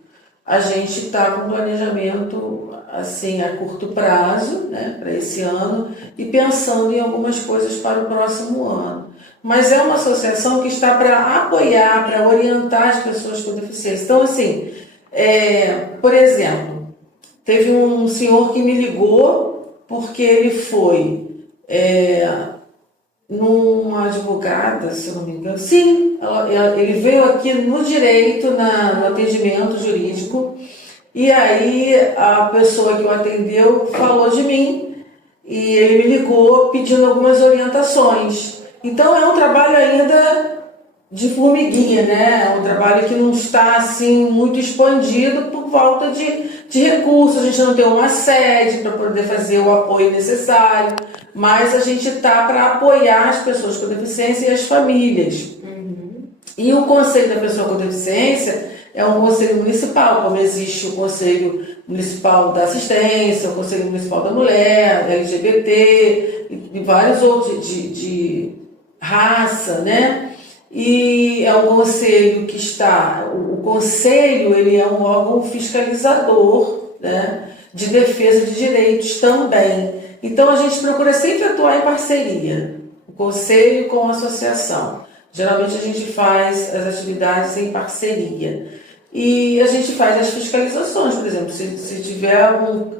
a gente está com planejamento assim a curto prazo, né, para esse ano e pensando em algumas coisas para o próximo ano. Mas é uma associação que está para apoiar, para orientar as pessoas com deficiência. Então, assim, por exemplo, teve um senhor que me ligou porque ele foi numa advogada, se eu não me engano. Sim, ele veio aqui no direito, no atendimento jurídico, e aí a pessoa que o atendeu falou de mim e ele me ligou pedindo algumas orientações. Então é um trabalho ainda de formiguinha, né? É um trabalho que não está assim muito expandido por falta de recursos. A gente não tem uma sede para poder fazer o apoio necessário, mas a gente está para apoiar as pessoas com deficiência e as famílias. E o Conselho da Pessoa com Deficiência é um conselho municipal, como existe o Conselho Municipal da Assistência, o Conselho Municipal da Mulher, LGBT e vários outros de raça, né? E é um conselho que o conselho ele é um órgão fiscalizador, né, de defesa de direitos também. Então a gente procura sempre atuar em parceria, o conselho com a associação. Geralmente a gente faz as atividades em parceria e a gente faz as fiscalizações, por exemplo, se tiver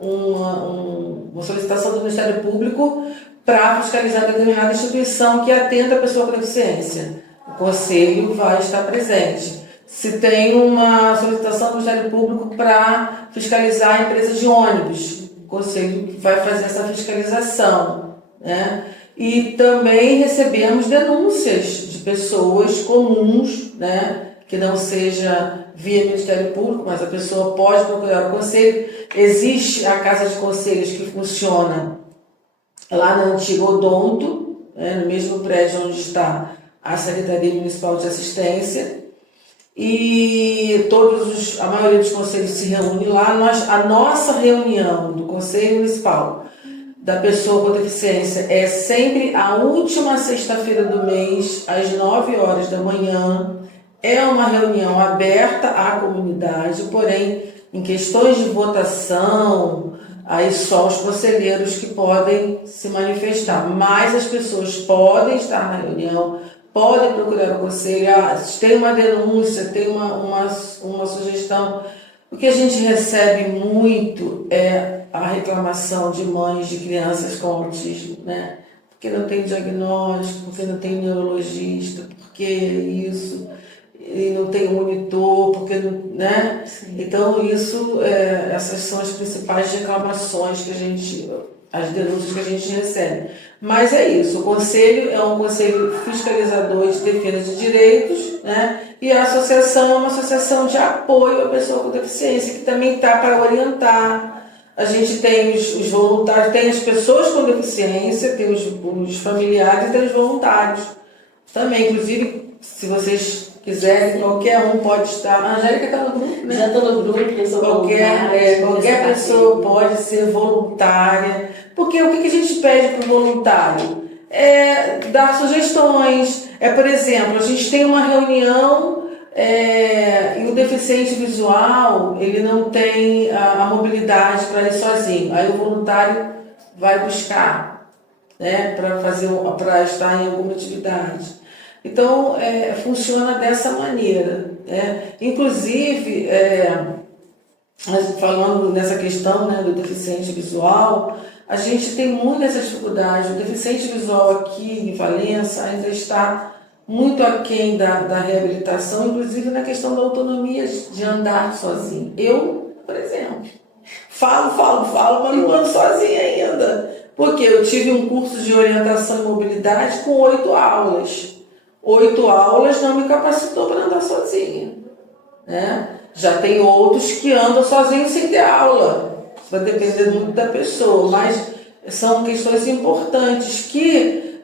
uma solicitação do Ministério Público para fiscalizar determinada instituição que atenda a pessoa com deficiência, o Conselho vai estar presente. Se tem uma solicitação do Ministério Público para fiscalizar a empresa de ônibus, o Conselho vai fazer essa fiscalização, né? E também recebemos denúncias de pessoas comuns, né? Que não seja via Ministério Público, mas a pessoa pode procurar o Conselho. Existe a Casa de Conselhos que funciona lá na antiga Odonto, né? No mesmo prédio onde está a Secretaria Municipal de Assistência, e a maioria dos conselhos se reúne lá. A nossa reunião do Conselho Municipal da Pessoa com Deficiência é sempre a última sexta-feira do mês, às 9 horas da manhã. É uma reunião aberta à comunidade, porém, em questões de votação, aí só os conselheiros que podem se manifestar, mas as pessoas podem estar na reunião, podem procurar o conselho. Se tem uma denúncia, tem uma sugestão. O que a gente recebe muito é a reclamação de mães de crianças com autismo, né? Porque não tem diagnóstico, porque não tem neurologista, porque isso, e não tem monitor, porque não, né? Sim. Então essas são as principais reclamações as denúncias que a gente recebe. Mas é isso, o Conselho é um conselho fiscalizador de defesa de direitos, né? E a associação é uma associação de apoio à pessoa com deficiência, que também está para orientar. A gente tem os voluntários, tem as pessoas com deficiência, tem os familiares e tem os voluntários também. Inclusive, se vocês quiserem, qualquer um pode estar. A Angélica está no grupo, né? Já estou no grupo, eu sou qualquer pessoa pode ser voluntária. Porque o que a gente pede para o voluntário? É dar sugestões. Por exemplo, a gente tem uma reunião e o deficiente visual, ele não tem a mobilidade para ir sozinho. Aí o voluntário vai buscar, né, para estar em alguma atividade. Então, funciona dessa maneira, né? Inclusive, falando nessa questão, né, do deficiente visual, a gente tem muita essa dificuldade. O deficiente visual aqui em Valença ainda está muito aquém da reabilitação, inclusive na questão da autonomia de andar sozinho. Eu, por exemplo, falo, mas não ando sozinha ainda. Porque eu tive um curso de orientação e mobilidade com 8 aulas. 8 aulas não me capacitou para andar sozinha, né? Já tem outros que andam sozinhos sem ter aula. Vai depender muito da pessoa, mas são questões importantes que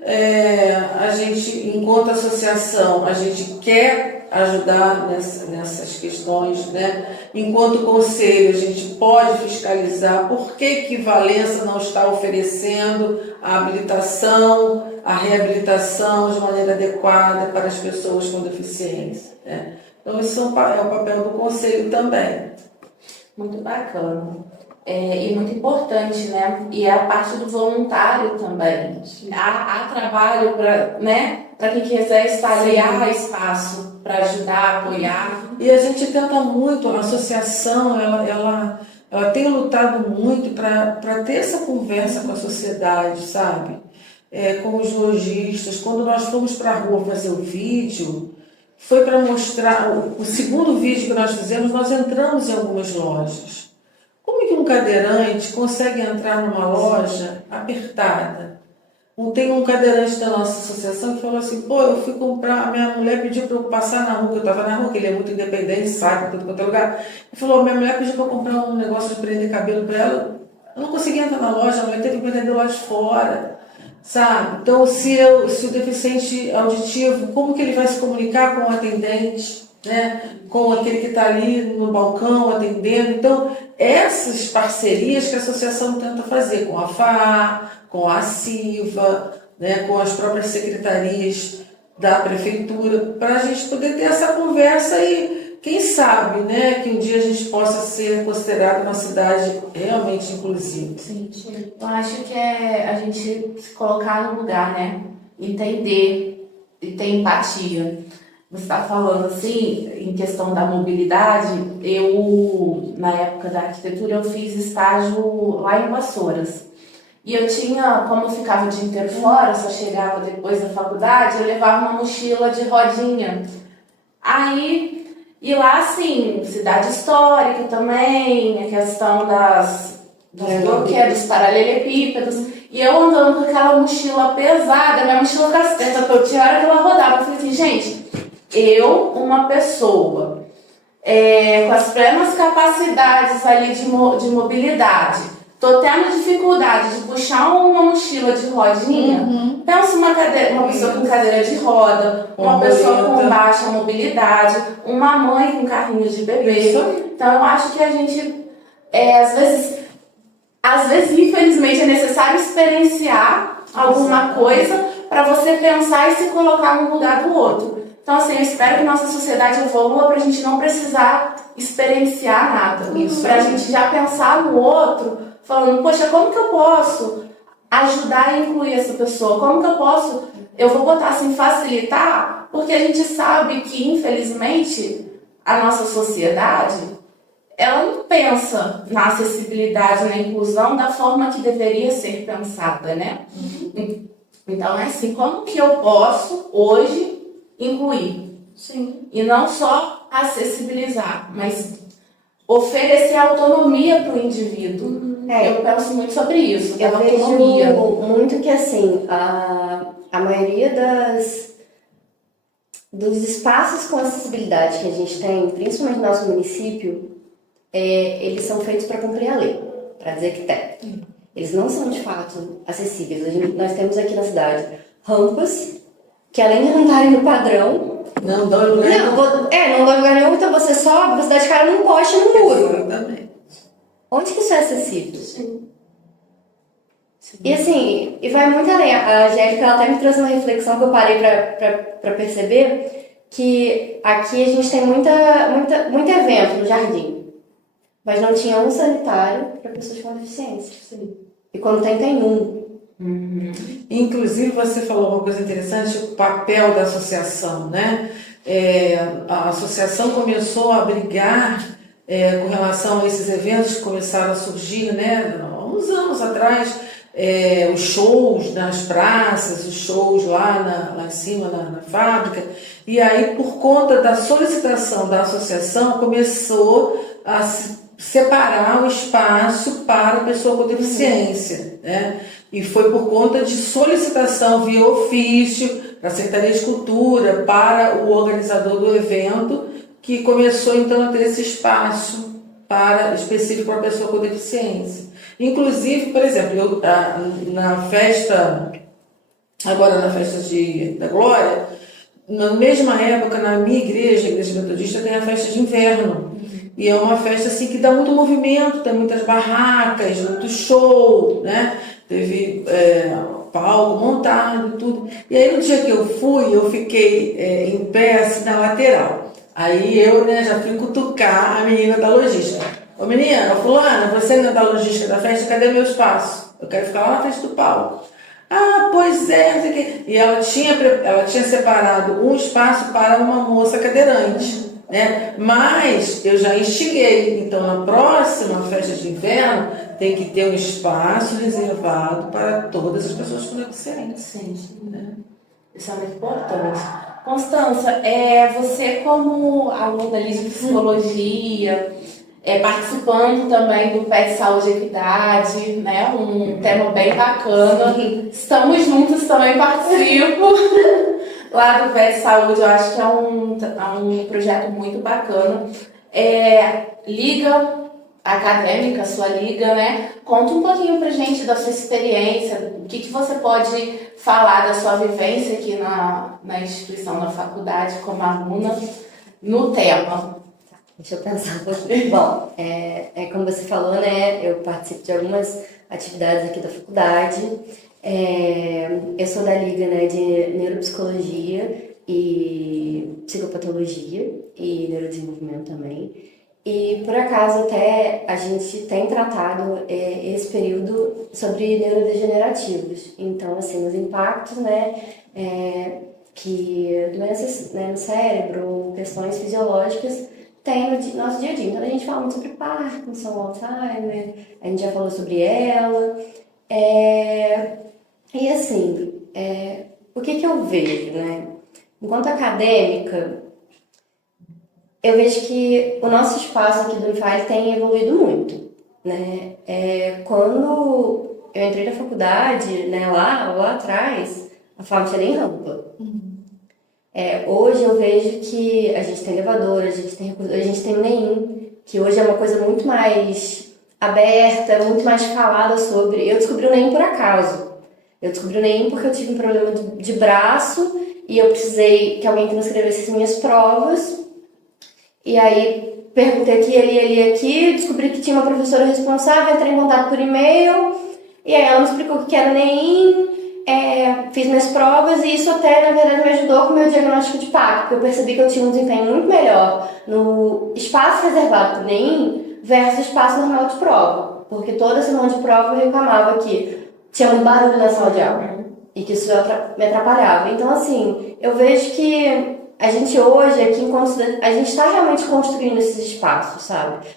a gente, enquanto associação, a gente quer ajudar nessas questões, né? Enquanto conselho, a gente pode fiscalizar por que Valença não está oferecendo a habilitação, a reabilitação de maneira adequada para as pessoas com deficiência, né? Então, isso é o papel do conselho também. Muito bacana. E muito importante, né? E é a parte do voluntário também. Há trabalho para, né? Para quem quiser estar ali, há espaço para ajudar, apoiar. E a gente tenta muito, a associação, ela tem lutado muito para ter essa conversa com a sociedade, sabe? Com os lojistas. Quando nós fomos para a rua fazer o vídeo, foi para mostrar, o segundo vídeo que nós fizemos, nós entramos em algumas lojas. Como é que um cadeirante consegue entrar numa loja apertada? Tem um cadeirante da nossa associação que falou assim, pô, eu fui comprar, minha mulher pediu para eu passar na rua, que eu estava na rua, que ele é muito independente, sai para todo quanto é lugar. Ele falou, minha mulher pediu para eu comprar um negócio de prender cabelo para ela, eu não conseguia entrar na loja, a mulher teve que prender lá de fora, sabe? Então, se o deficiente auditivo, como que ele vai se comunicar com o atendente, né? Com aquele que está ali no balcão atendendo? Então, essas parcerias que a associação tenta fazer com a FAA, com a CIVA, né, com as próprias secretarias da prefeitura, para a gente poder ter essa conversa e, quem sabe, né, que um dia a gente possa ser considerado uma cidade realmente inclusiva. Sim. Eu acho que é a gente se colocar no lugar, né? Entender e ter empatia. Você está falando assim, em questão da mobilidade, na época da arquitetura, eu fiz estágio lá em Vassouras. E eu tinha, como eu ficava o dia inteiro fora, só chegava depois da faculdade, eu levava uma mochila de rodinha. Aí, e lá assim, cidade histórica também, a questão dos paralelepípedos. E eu andando com aquela mochila pesada, minha mochila casteta, que eu tinha hora que ela rodava. Eu falei assim, gente, uma pessoa com as plenas capacidades ali de mobilidade, tô tendo dificuldade de puxar uma mochila de rodinha, pensa uma pessoa com cadeira de roda, uma pessoa com baixa mobilidade, uma mãe com carrinho de bebê. Então eu acho que a gente, às vezes, infelizmente, é necessário experienciar alguma coisa para você pensar e se colocar no lugar do outro. Então, assim, eu espero que nossa sociedade evolua para a gente não precisar experienciar nada. Para a gente já pensar no outro, falando, poxa, como que eu posso ajudar a incluir essa pessoa? Como que eu vou botar assim, facilitar? Porque a gente sabe que, infelizmente, a nossa sociedade, ela não pensa na acessibilidade, na inclusão da forma que deveria ser pensada, né? Então, é assim, como que eu posso, hoje, incluir? Sim. E não só acessibilizar, mas oferecer autonomia para o indivíduo. Eu penso muito sobre isso, eu autonomia. vejo muito que, assim, a maioria dos espaços com acessibilidade que a gente tem, principalmente no nosso município, eles são feitos para cumprir a lei, para dizer que tem. Eles não são, de fato, acessíveis. Nós temos aqui na cidade rampas que, além de não estarem no padrão, não dão lugar nenhum. Não dão lugar nenhum, então você sobe, você dá de cara num poste, num muro. Exatamente. Onde que isso é acessível? Sim. E assim, e vai muito além. A Angélica, ela até me trouxe uma reflexão que eu parei para perceber, que aqui a gente tem muito evento no jardim, mas não tinha um sanitário para pessoas com deficiência. Sim. E quando tem um. Inclusive, você falou uma coisa interessante, o papel da associação, né? A associação começou a brigar com relação a esses eventos que começaram a surgir, né? Há uns anos atrás, os shows nas praças, os shows lá em cima na fábrica, e aí, por conta da solicitação da associação, começou a separar o espaço para a pessoa com deficiência, né? E foi por conta de solicitação via ofício para a Secretaria de Cultura, para o organizador do evento, que começou então a ter esse espaço específico para a pessoa com deficiência. Inclusive, por exemplo, na festa da Glória, na mesma época, na minha igreja, a igreja metodista, tem a festa de inverno. E é uma festa assim que dá muito movimento, tem muitas barracas, muito show, né? Teve palco montado e tudo. E aí no dia que eu fui, eu fiquei em pé assim na lateral. Aí eu, né, já fui cutucar a menina da logística. Ô menina, fulana, você é da logística da festa, cadê meu espaço? Eu quero ficar lá na frente do palco. Ah, pois é, não sei o quê. E ela tinha separado um espaço para uma moça cadeirante, né? Mas eu já instiguei, então na próxima festa de inverno tem que ter um espaço reservado para todas as pessoas com deficiência. Né? Isso é muito importante. Constança, você como aluna ali de psicologia, participando também do PET Saúde e Equidade, né? Um tema bem bacana. Estamos juntos, também participo lá do PET Saúde. Eu acho que é um projeto muito bacana. Liga acadêmica, sua liga, né? Conta um pouquinho pra gente da sua experiência, o que você pode falar da sua vivência aqui na instituição, na faculdade, como aluna, no tema. Deixa eu pensar um pouquinho. Bom, como você falou, né? Eu participo de algumas atividades aqui da faculdade. Eu sou da Liga, né, de Neuropsicologia e Psicopatologia e Neurodesenvolvimento também. E, por acaso, até a gente tem tratado esse período sobre neurodegenerativos. Então, assim, os impactos, né, que doenças, né, no cérebro, questões fisiológicas, tem no nosso dia a dia. Então, a gente fala muito sobre Parkinson, Alzheimer, a gente já falou sobre ela. E, assim, o que eu vejo, né? Enquanto acadêmica, eu vejo que o nosso espaço aqui do Unify tem evoluído muito, né? Quando eu entrei na faculdade, né, lá atrás, a FAM tinha nem rampa. Hoje eu vejo que a gente tem elevador, a gente tem o NEM, que hoje é uma coisa muito mais aberta, muito mais falada sobre. Eu descobri o NEM por acaso. Eu descobri o NEM porque eu tive um problema de braço e eu precisei que alguém transcrevesse as minhas provas. E aí perguntei aqui, ali, aqui, descobri que tinha uma professora responsável, entrei em contato por e-mail, e aí ela me explicou o que era o NEM, fiz minhas provas, e isso até, na verdade, me ajudou com o meu diagnóstico de PAC, porque eu percebi que eu tinha um desempenho muito melhor no espaço reservado para o NEM versus espaço normal de prova, porque toda semana de prova eu reclamava que tinha muito barulho na sala de aula, e que isso me atrapalhava. Então, assim, eu vejo que a gente hoje, aqui enquanto estudante, a gente está realmente construindo esses espaços, sabe?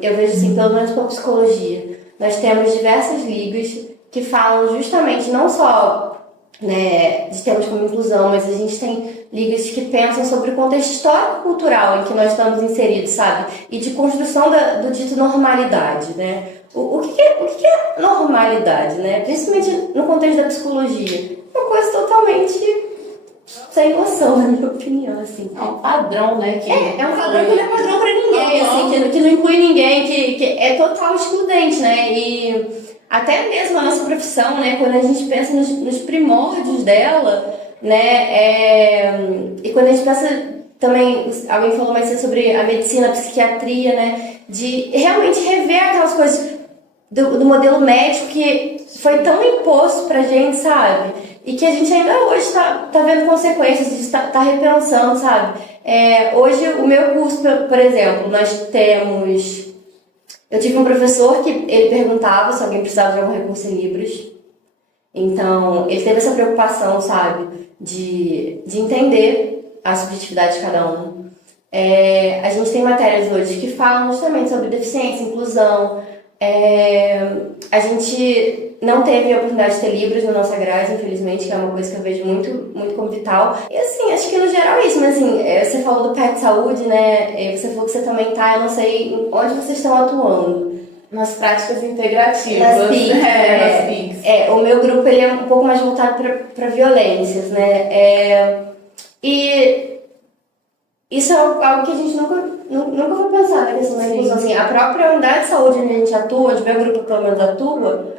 Eu vejo assim, pelo menos pela psicologia, nós temos diversas ligas que falam justamente não só, né, de temas como inclusão, mas a gente tem ligas que pensam sobre o contexto histórico-cultural em que nós estamos inseridos, sabe? E de construção do dito normalidade, né? O que é normalidade, né? Principalmente no contexto da psicologia. Uma coisa totalmente sem noção, na minha opinião, assim. É um padrão, né? É um padrão que não é padrão pra ninguém, assim, que não inclui ninguém, que é total excludente, né? E até mesmo a nossa profissão, né? Quando a gente pensa nos primórdios dela, né? E quando a gente pensa também, alguém falou mais cedo sobre a medicina, a psiquiatria, né? De realmente rever aquelas coisas do modelo médico que foi tão imposto pra gente, sabe? E que a gente ainda hoje tá vendo consequências, a gente tá repensando, sabe? Hoje, o meu curso, por exemplo, nós temos... Eu tive um professor que ele perguntava se alguém precisava de algum recurso em Libras. Então, ele teve essa preocupação, sabe? De entender a subjetividade de cada um. A gente tem matérias hoje que falam justamente sobre deficiência, inclusão. A gente não teve a oportunidade de ter Libras na nossa grade, infelizmente, que é uma coisa que eu vejo muito, muito como vital. E assim, acho que no geral é isso, mas assim, você falou do PET Saúde, né? Você falou que você também tá, eu não sei onde vocês estão atuando. Nas práticas integrativas. Nas PICs, nas PICs. O meu grupo ele é um pouco mais voltado para violências, né? E isso é algo que a gente nunca vai pensar na questão da inclusão. Assim, a própria unidade de saúde onde a gente atua, onde o meu grupo pelo menos atua,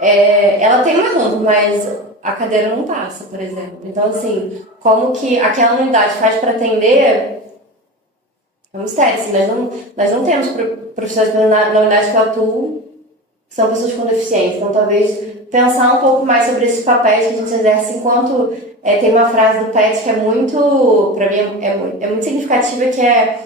ela tem uma rampa, mas a cadeira não passa, por exemplo. Então, assim, como que aquela unidade faz para atender é um mistério. Assim, nós não temos profissionais na unidade que eu atuo que são pessoas com deficiência. Então, talvez pensar um pouco mais sobre esses papéis que a gente exerce enquanto... tem uma frase do PET que é muito, para mim, é muito significativa, que é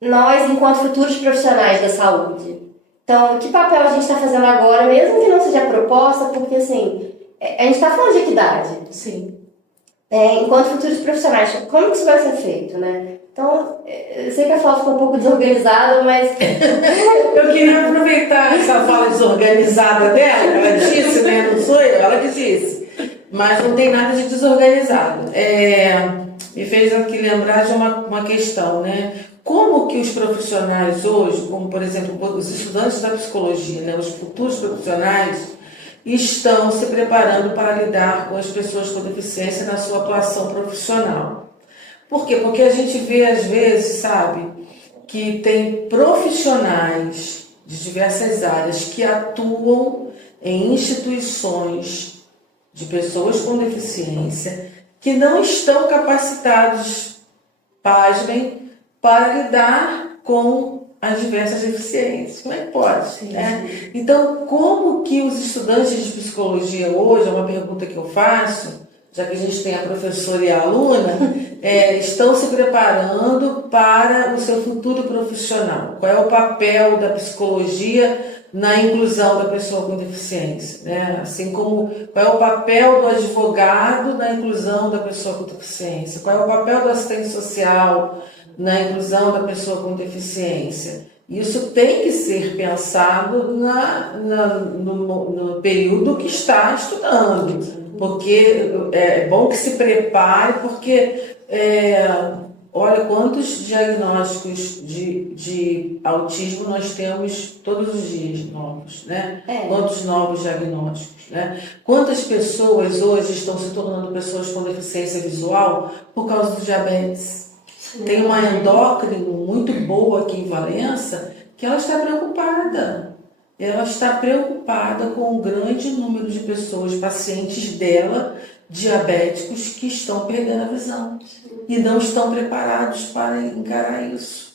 nós, enquanto futuros profissionais da saúde. Então, que papel a gente está fazendo agora, mesmo que não seja proposta, porque, assim, a gente está falando de equidade. Sim. Enquanto futuros profissionais, como que isso vai ser feito, né? Então, eu sei que a fala ficou um pouco desorganizada, mas... Eu queria aproveitar essa fala desorganizada dela, ela disse, né? Não sou eu, ela que disse. Mas não tem nada de desorganizado. Me fez aqui lembrar de uma questão, né? Como que os profissionais hoje, como por exemplo os estudantes da psicologia, né? Os futuros profissionais, estão se preparando para lidar com as pessoas com deficiência na sua atuação profissional. Por quê? Porque a gente vê às vezes, sabe, que tem profissionais de diversas áreas que atuam em instituições de pessoas com deficiência que não estão capacitados, pasmem, para lidar com as diversas deficiências. Como é que pode? Né? Então, como que os estudantes de psicologia hoje, é uma pergunta que eu faço, já que a gente tem a professora e a aluna, estão se preparando para o seu futuro profissional? Qual é o papel da psicologia na inclusão da pessoa com deficiência, né? Assim como qual é o papel do advogado na inclusão da pessoa com deficiência, qual é o papel do assistente social na inclusão da pessoa com deficiência. Isso tem que ser pensado no período que está estudando, porque é bom que se prepare, porque olha quantos diagnósticos de autismo nós temos todos os dias novos, né? Quantos novos diagnósticos, né? Quantas pessoas hoje estão se tornando pessoas com deficiência visual por causa do diabetes? Sim. Tem uma endócrino muito boa aqui em Valença que ela está preocupada. Ela está preocupada com o grande número de pessoas, pacientes dela, diabéticos, que estão perdendo a visão e não estão preparados para encarar isso.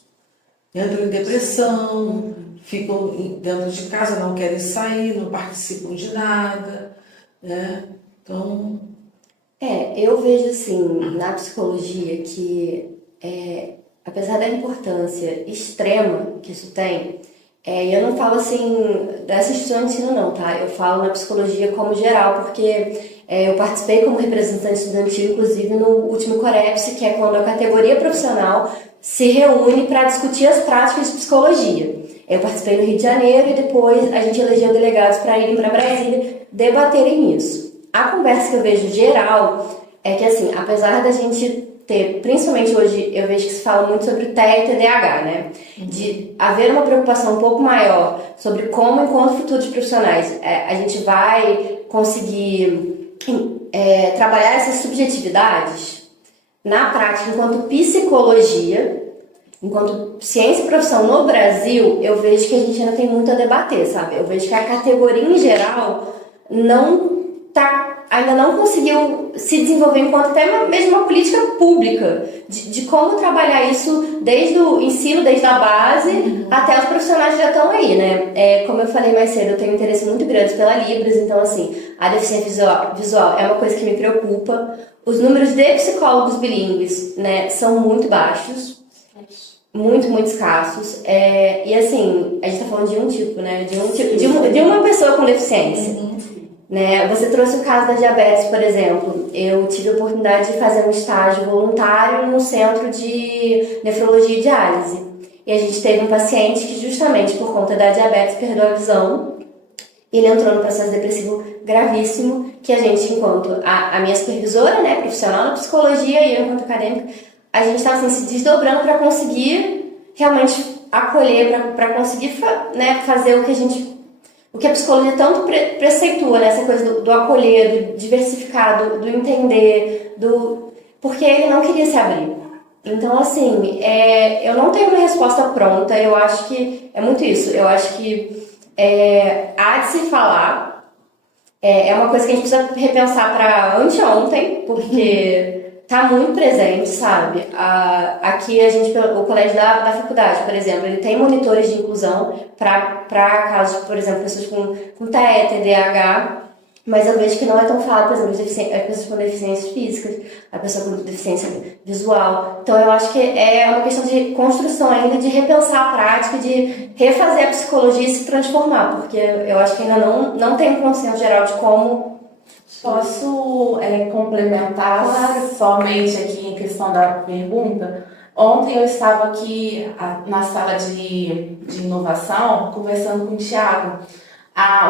Entram em depressão, ficam dentro de casa, não querem sair, não participam de nada, né? Então... eu vejo assim, na psicologia, que apesar da importância extrema que isso tem, eu não falo assim dessa instituição de ensino não, tá? Eu falo na psicologia como geral, porque eu participei como representante estudantil, inclusive no último Corepse, que é quando a categoria profissional se reúne para discutir as práticas de psicologia. Eu participei no Rio de Janeiro e depois a gente elegeu delegados para irem para Brasília debaterem isso. A conversa que eu vejo geral é que, assim, apesar da gente ter, principalmente hoje, eu vejo que se fala muito sobre o TEA e TDAH, né? De haver uma preocupação um pouco maior sobre como, enquanto futuros profissionais, a gente vai conseguir trabalhar essas subjetividades na prática, enquanto psicologia, enquanto ciência e profissão no Brasil, eu vejo que a gente ainda tem muito a debater, sabe? Eu vejo que a categoria em geral ainda não conseguiu se desenvolver enquanto até mesmo uma política pública de como trabalhar isso desde o ensino, desde a base até os profissionais que já estão aí, né? Como eu falei mais cedo, eu tenho um interesse muito grande pela Libras, então assim, a deficiência visual é uma coisa que me preocupa. Os números de psicólogos bilíngues, né, são muito baixos, muito, muito escassos, e assim, a gente tá falando de um tipo, né, de uma pessoa com deficiência. Né? Você trouxe o caso da diabetes, por exemplo. Eu tive a oportunidade de fazer um estágio voluntário num centro de nefrologia e diálise. E a gente teve um paciente que, justamente por conta da diabetes, perdeu a visão. Ele entrou num processo depressivo gravíssimo, que a gente, enquanto a minha supervisora, né, profissional na psicologia, e eu, enquanto acadêmica, a gente estava assim, se desdobrando para conseguir realmente acolher, para conseguir fazer o que a psicologia tanto preceitua, né? Essa coisa do acolher, do diversificar, do entender, porque ele não queria se abrir. Então, assim, eu não tenho uma resposta pronta, eu acho que é muito isso. Eu acho que há de se falar, é uma coisa que a gente precisa repensar para anteontem, porque tá muito presente, sabe? Aqui o colégio da faculdade, por exemplo, ele tem monitores de inclusão para casos, por exemplo, pessoas com TE, TDAH, mas eu vejo que não é tão falado, por exemplo, as pessoas com deficiências físicas, a pessoa com deficiência visual. Então eu acho que é uma questão de construção ainda, de repensar a prática, de refazer a psicologia e se transformar, porque eu acho que ainda não tem um consenso geral de como. Posso complementar somente aqui em questão da pergunta? Ontem eu estava aqui na sala de inovação conversando com o Thiago.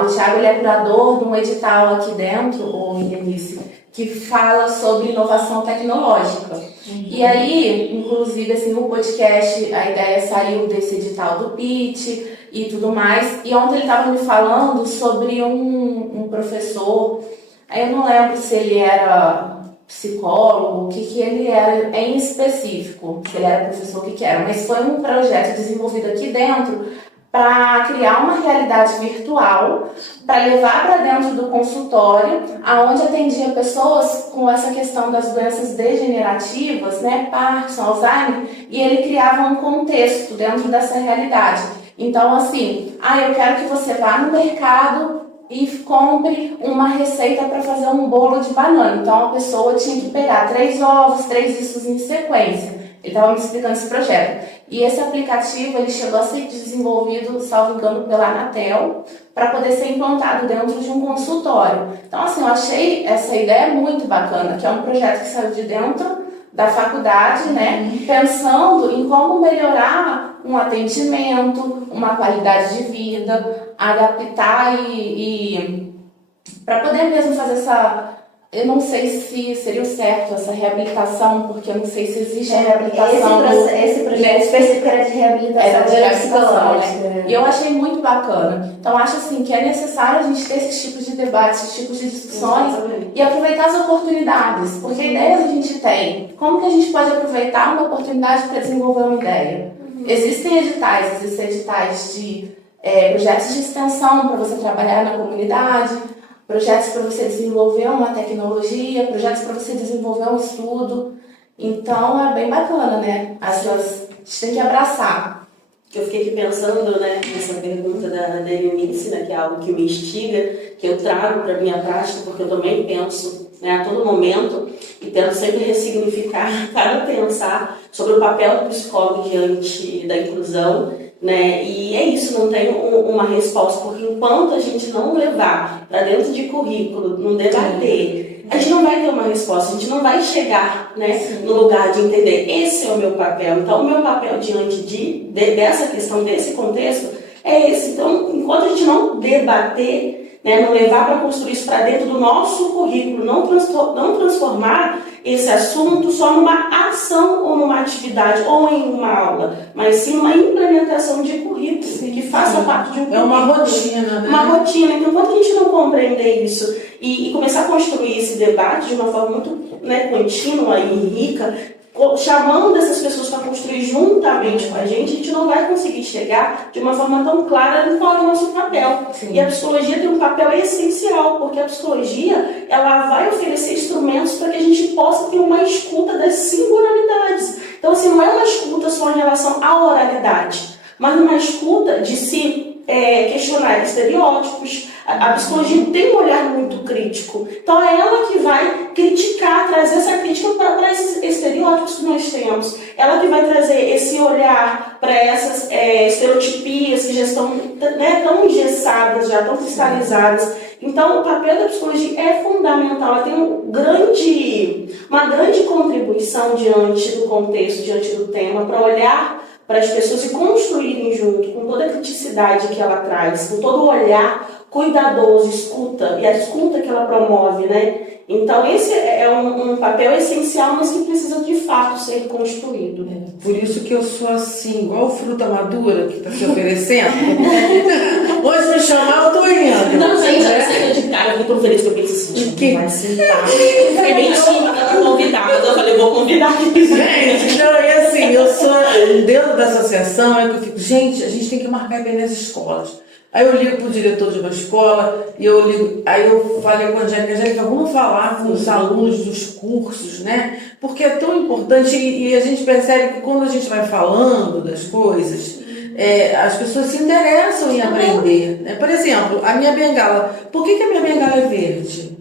O Thiago ele é curador de um edital aqui dentro, o Denise, que fala sobre inovação tecnológica. E aí, inclusive, assim, no podcast, a ideia saiu desse edital do PIT e tudo mais. E ontem ele estava me falando sobre um professor. Eu não lembro se ele era psicólogo, o que ele era em específico, se ele era professor, o que era. Mas foi um projeto desenvolvido aqui dentro para criar uma realidade virtual, para levar para dentro do consultório, aonde atendia pessoas com essa questão das doenças degenerativas, né, Parkinson, Alzheimer, e ele criava um contexto dentro dessa realidade. Então, assim, eu quero que você vá no mercado e compre uma receita para fazer um bolo de banana. Então a pessoa tinha que pegar 3 ovos, 3 issos em sequência. Ele estava me explicando esse projeto. E esse aplicativo ele chegou a ser desenvolvido, salvo engano, pela Anatel, para poder ser implantado dentro de um consultório. Então, assim, eu achei essa ideia muito bacana, que é um projeto que saiu de dentro da faculdade, né, pensando em como melhorar um atendimento, uma qualidade de vida, adaptar e para poder mesmo fazer eu não sei se seria o certo essa reabilitação, porque eu não sei se existe a reabilitação. Esse projeto específico era de reabilitação psicológica. Né? E eu achei muito bacana. Então, acho assim que é necessário a gente ter esses tipos de debates, esses tipos de discussões e aproveitar as oportunidades, porque ideias a gente tem. Como que a gente pode aproveitar uma oportunidade para desenvolver uma ideia? Existem editais de projetos de extensão para você trabalhar na comunidade, projetos para você desenvolver uma tecnologia, projetos para você desenvolver um estudo. Então, é bem bacana, né? A gente tem que abraçar. Eu fiquei aqui pensando, né, nessa pergunta da Eunice, né, que é algo que me instiga, que eu trago para a minha prática, porque eu também penso, né, a todo momento e tento sempre ressignificar para pensar sobre o papel do psicólogo diante da inclusão, né? E é isso, não tem uma resposta, porque enquanto a gente não levar para dentro de currículo, não debater, a gente não vai ter uma resposta, a gente não vai chegar, né, no lugar de entender, esse é o meu papel. Então, o meu papel diante dessa questão, desse contexto, é esse. Então, enquanto a gente não debater, né, não levar para construir isso para dentro do nosso currículo, não transformar esse assunto só numa ação ou numa atividade ou em uma aula, mas sim uma implementação de currículo, que faça parte de um currículo. É uma rotina, né? Uma rotina. Então, quando a gente não compreender isso e começar a construir esse debate de uma forma muito, né, contínua e rica, chamando essas pessoas para construir juntamente com a gente não vai conseguir chegar de uma forma tão clara no qual é o nosso papel. Sim. E a psicologia tem um papel essencial, porque a psicologia ela vai oferecer instrumentos para que a gente possa ter uma escuta das singularidades. Então, assim, não é uma escuta só em relação à oralidade, mas uma escuta de se questionar estereótipos. A psicologia tem um olhar muito crítico. Então é ela que vai criticar, trazer essa crítica para esses estereótipos que nós temos. Ela que vai trazer esse olhar para essas estereotipias que já estão, né, tão engessadas, já tão cristalizadas. Então o papel da psicologia é fundamental. Ela tem uma grande contribuição diante do contexto, diante do tema, para olhar para as pessoas e construírem junto, com toda a criticidade que ela traz, com todo o olhar cuidadoso, escuta, e a escuta que ela promove, né? Então esse é um papel essencial, mas que precisa de fato ser construído. Por isso que eu sou assim, igual fruta madura que está se oferecendo. Onde me chamar, eu tô indo. Não, gente, né? eu sei de cara, eu fiquei tão feliz que eu pensei assim, Que- vai sentar. Fiquei bem tímida pra convidar, mas eu falei, vou convidar aqui. Gente, então, e assim, eu sou dentro da associação, é que eu fico, gente, a gente tem que marcar bem nas escolas. Aí eu ligo pro diretor de uma escola, e eu ligo, aí eu falei com a Angélica, vamos falar com os alunos dos cursos, né? Porque é tão importante e a gente percebe que quando a gente vai falando das coisas, as pessoas se interessam em aprender. Né? Por exemplo, a minha bengala, por que a minha bengala é verde?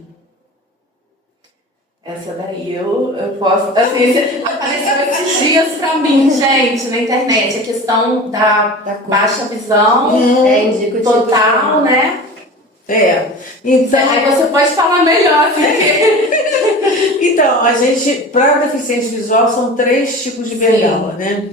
Essa daí eu posso. Assim, apareceu esses dias pra mim, gente, na internet, a questão da baixa visão, Indico total, né? Então, Aí você pode falar melhor, assim, que... então, a gente, para deficiente visual, são 3 tipos de bengala, né?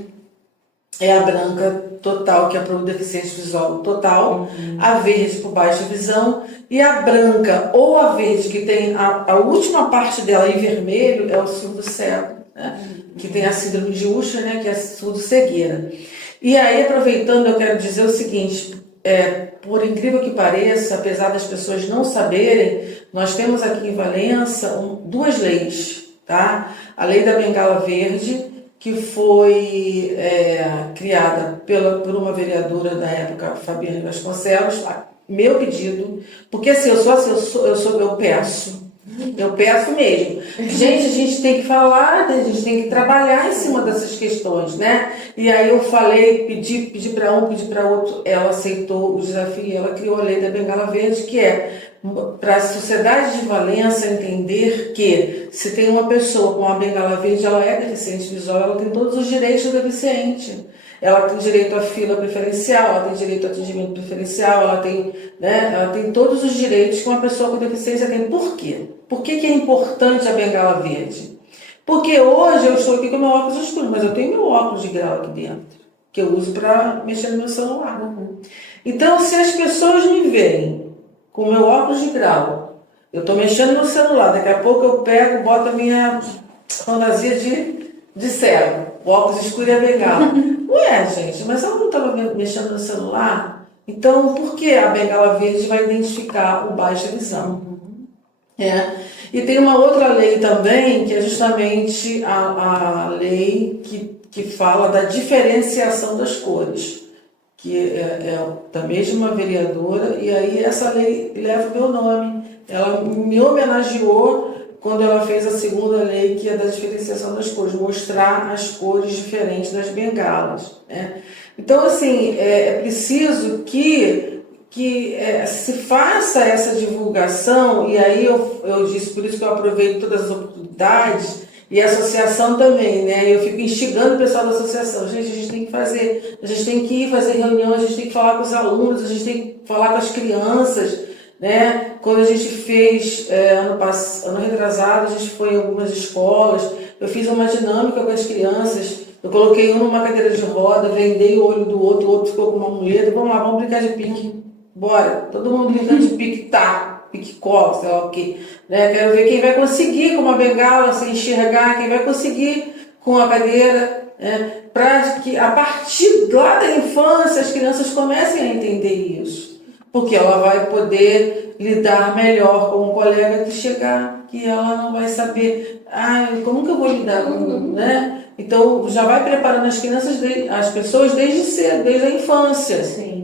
É a branca total, que é para o deficiente visual total, a verde por baixa visão, e a branca ou a verde, que tem a última parte dela em vermelho, é o surdo cego, né? Que tem a síndrome de Usher, né? Que é surdo cegueira. E aí, aproveitando, eu quero dizer o seguinte, por incrível que pareça, apesar das pessoas não saberem, nós temos aqui em Valença 2 leis, tá? A lei da bengala verde, que foi criada por uma vereadora da época, Fabiane Vasconcelos, a meu pedido, porque assim, eu peço mesmo. Gente, a gente tem que falar, a gente tem que trabalhar em cima dessas questões, né? E aí eu falei, pedi para um, pedi para outro, ela aceitou o desafio e ela criou a lei da bengala verde, que é para a sociedade de Valença entender que se tem uma pessoa com uma bengala verde, ela é deficiente visual, ela tem todos os direitos do deficiente. Ela tem direito à fila preferencial, ela tem direito ao atendimento preferencial, ela tem todos os direitos que uma pessoa com deficiência tem. Por quê? Por que é importante a bengala verde? Porque hoje eu estou aqui com meu óculos escuro, mas eu tenho meu óculos de grau aqui dentro, que eu uso para mexer no meu celular. Então, se as pessoas me veem com o meu óculos de grau, eu estou mexendo no celular, daqui a pouco eu pego, boto a minha fantasia de cego, o óculos escuro e a bengala. Ué, gente, mas ela não estava mexendo no celular? Então, por que a bengala verde vai identificar o baixa visão? E tem uma outra lei também, que é justamente a lei que fala da diferenciação das cores, que é da mesma vereadora, e aí essa lei leva o meu nome. Ela me homenageou quando ela fez a segunda lei, que é da diferenciação das cores, mostrar as cores diferentes das bengalas, né? Então, assim, é preciso que se faça essa divulgação, e aí eu disse, por isso que eu aproveito todas as oportunidades, e a associação também, né? Eu fico instigando o pessoal da associação. Gente, a gente tem que fazer, a gente tem que ir fazer reuniões, a gente tem que falar com os alunos, a gente tem que falar com as crianças, né? Quando a gente fez, ano retrasado, a gente foi em algumas escolas, eu fiz uma dinâmica com as crianças, eu coloquei um numa cadeira de roda, vendei o olho do outro, o outro ficou com uma muleta, vamos lá, vamos brincar de pique, bora, todo mundo brincando de pique, pique-cola, sei lá o quê, né? Quero ver quem vai conseguir com uma bengala, sem enxergar, quem vai conseguir com a cadeira, né? Para que a partir lá da infância as crianças comecem a entender isso, porque ela vai poder lidar melhor com um colega que chegar, que ela não vai saber, como que eu vou lidar com, né? Então já vai preparando as crianças, as pessoas desde cedo, desde a infância. Sim.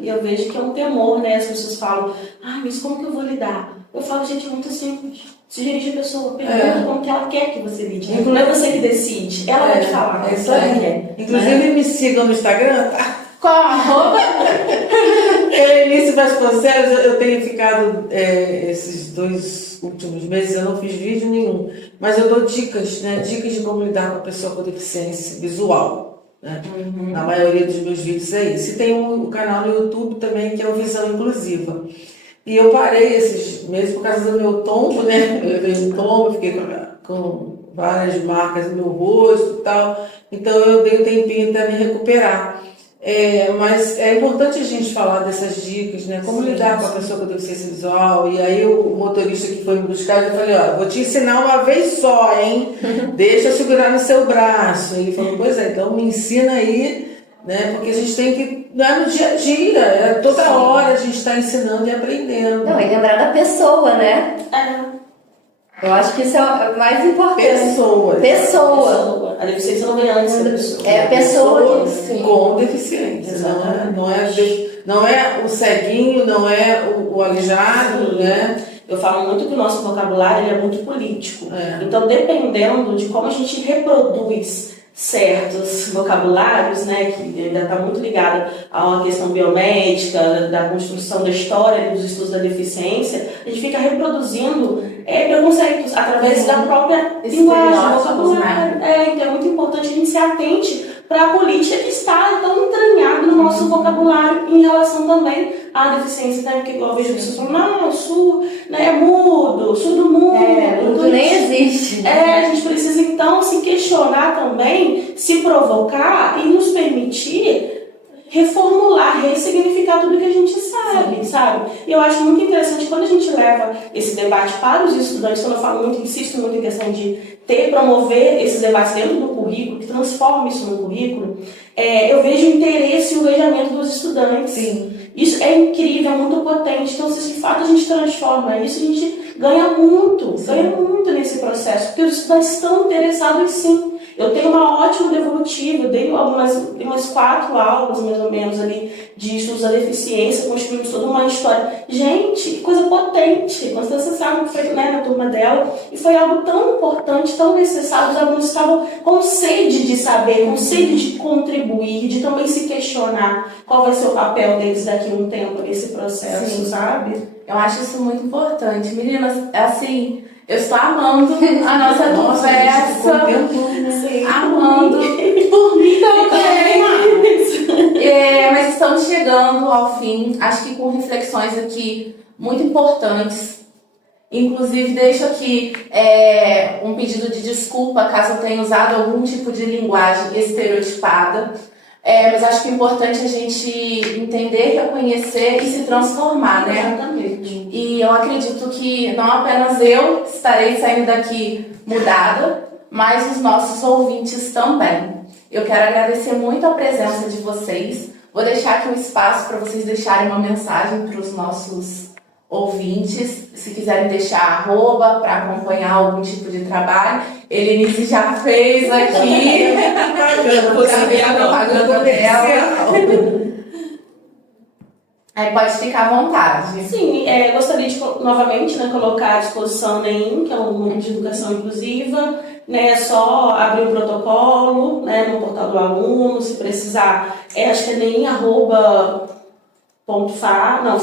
E eu vejo que é um temor, né? As pessoas falam, mas como que eu vou lidar? Eu falo, gente, é muito simples. Se dirige a pessoa, pergunta como que ela quer que você lide. Não é você que decide, ela vai te falar como isso ela aí. quer. Inclusive me sigam no Instagram, tá? Qual arroba? Elenice Vasconcelos, eu tenho ficado esses 2 últimos meses, eu não fiz vídeo nenhum, mas eu dou dicas, né? Dicas de como lidar com a pessoa com deficiência visual. Né? Na maioria dos meus vídeos é isso. E tem um canal no YouTube também que é o Visão Inclusiva. E eu parei esses meses por causa do meu tombo, né? Eu levei um tombo, fiquei com várias marcas no meu rosto e tal. Então eu dei um tempinho para me recuperar. Mas é importante a gente falar dessas dicas, né? Como lidar com a pessoa com deficiência visual. E aí o motorista que foi me buscar, eu falei, vou te ensinar uma vez só, hein? Deixa eu segurar no seu braço. Ele falou, pois é, então me ensina aí, né? Porque a gente tem que não é no dia a dia, é toda hora a gente está ensinando e aprendendo. Não, e lembrar da pessoa, né? Eu acho que isso é o mais importante. Pessoa. A deficiência não vem antes da pessoa. É a pessoa com deficiência. Não é o ceguinho, não é o aleijado, né? Eu falo muito que o nosso vocabulário ele é muito político. Então, dependendo de como a gente reproduz certos vocabulários, né, que ainda está muito ligado a uma questão biomédica, da construção da história dos estudos da deficiência, a gente fica reproduzindo preconceitos através da própria linguagem, vocabulário. Então é muito importante a gente se atente para a política que está tão entranhada no nosso vocabulário em relação também à deficiência, né? Porque igual eu vejo pessoas falando, não, surdo, né, mudo, surdo mudo. Mudo nem existe. A gente precisa então se questionar também, se provocar e nos permitir reformular, ressignificar tudo que a gente sabe? E eu acho muito interessante quando a gente leva esse debate para os estudantes, quando eu falo muito, insisto muito em questão de promover esses debates dentro do currículo, que transforma isso no currículo, eu vejo o interesse e o engajamento dos estudantes. Sim. Isso é incrível, é muito potente. Então, se de fato a gente transforma isso, a gente ganha muito nesse processo, porque os estudantes estão interessados sim. Eu tenho uma ótima devolutiva, eu dei umas 4 aulas, mais ou menos, ali, de estudos da deficiência, construímos toda uma história. Gente, que coisa potente! Constância sabe o que foi, né, na turma dela, e foi algo tão importante, tão necessário, os alunos estavam com sede de saber, com sede de contribuir, de também se questionar qual vai ser o papel deles daqui a um tempo nesse processo, sabe? Eu acho isso muito importante. Meninas, assim, eu estou amando a nossa conversa. Amando. Por mim também. Mas estamos chegando ao fim. Acho que com reflexões aqui muito importantes. Inclusive, deixo aqui um pedido de desculpa caso eu tenha usado algum tipo de linguagem estereotipada. Mas acho que é importante a gente entender, reconhecer e se transformar, né? Exatamente. E eu acredito que não apenas eu estarei saindo daqui mudada, mas os nossos ouvintes também. Eu quero agradecer muito a presença de vocês. Vou deixar aqui um espaço para vocês deixarem uma mensagem para os nossos ouvintes, se quiserem deixar @ para acompanhar algum tipo de trabalho. Helenice já fez aqui. Propaganda dela. Aí pode ficar à vontade. Sim, gostaria de novamente, né, colocar à disposição o NEIM, que é um núcleo de educação inclusiva. É só abrir o protocolo, né, no portal do aluno, se precisar. Acho que é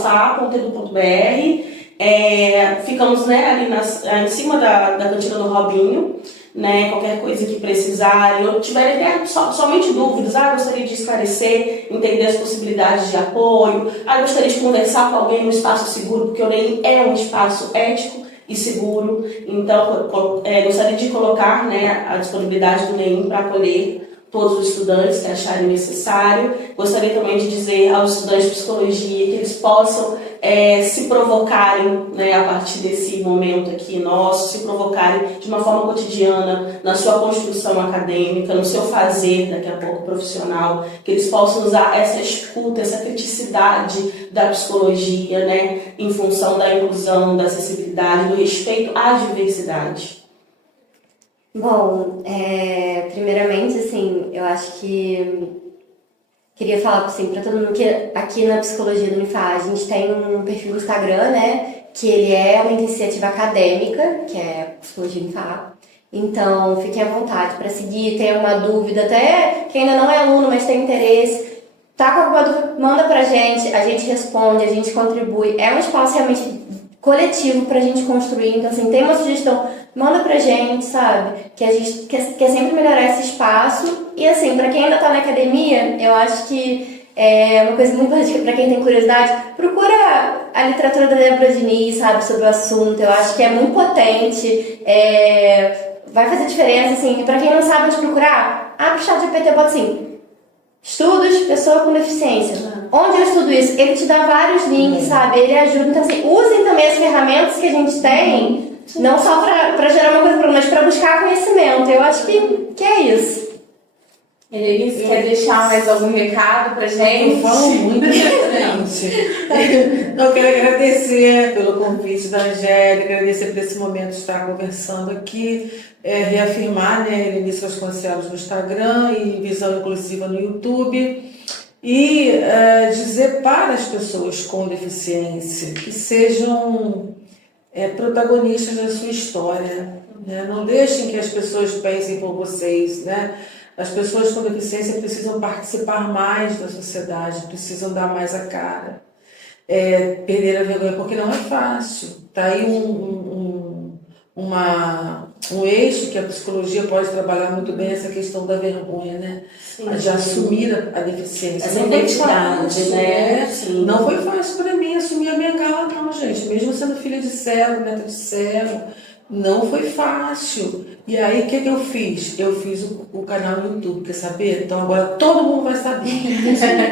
fa.edu.br. Ficamos, né, ali em cima da cantina do Robinho. Né, qualquer coisa que precisarem, ou tiverem somente dúvidas, gostaria de esclarecer, entender as possibilidades de apoio, gostaria de conversar com alguém no espaço seguro, porque o NEIM é um espaço ético e seguro, então gostaria de colocar, né, a disponibilidade do NEIM para acolher todos os estudantes que acharem necessário. Gostaria também de dizer aos estudantes de psicologia que eles possam se provocarem, né, a partir desse momento aqui nosso, se provocarem de uma forma cotidiana, na sua construção acadêmica, no seu fazer, daqui a pouco, profissional, que eles possam usar essa escuta, essa criticidade da psicologia, né, em função da inclusão, da acessibilidade, do respeito à diversidade. Bom, primeiramente, assim, eu acho que queria falar assim, para todo mundo que aqui na Psicologia do Unifá a gente tem um perfil no Instagram, né, que ele é uma iniciativa acadêmica, que é Psicologia Unifá. Então, fiquem à vontade para seguir, tem uma dúvida, até quem ainda não é aluno, mas tem interesse, tá com alguma dúvida, manda pra gente, a gente responde, a gente contribui. É um espaço realmente coletivo pra gente construir, então assim, tem uma sugestão, manda pra gente, sabe? Que a gente quer sempre melhorar esse espaço. E assim, pra quem ainda tá na academia, eu acho que é uma coisa muito importante pra quem tem curiosidade, procura a literatura da Débora Diniz, sabe, sobre o assunto. Eu acho que é muito potente, vai fazer diferença, assim. Pra quem não sabe onde procurar, abre o ChatGPT e bota assim, estudos, pessoa com deficiência. Onde eu estudo isso? Ele te dá vários links, sabe? Ele ajuda. Então, assim, usem também as ferramentas que a gente tem, não só para gerar uma coisa, mas para buscar conhecimento. Eu acho que é isso. Helenice, quer deixar mais algum recado pra gente? Eu falo muito, gente. Eu quero agradecer pelo convite da Angélica, agradecer por esse momento de estar conversando aqui, reafirmar, né, Helenice Vasconcelos no Instagram e Visão Inclusiva no YouTube. E dizer para as pessoas com deficiência que sejam protagonistas da sua história, né? Não deixem que as pessoas pensem por vocês, né? As pessoas com deficiência precisam participar mais da sociedade, precisam dar mais a cara, perder a vergonha, porque não é fácil. Está aí um eixo que a psicologia pode trabalhar muito bem, essa questão da vergonha, né? Sim. De assumir a deficiência. Essa não foi identidade, fácil, né? Sim. Não foi fácil para mim assumir a minha gala, não, gente. Mesmo sendo filha de cego, neta de cego, não foi fácil. E aí, o que eu fiz? Eu fiz o canal no YouTube, quer saber? Então agora todo mundo vai saber,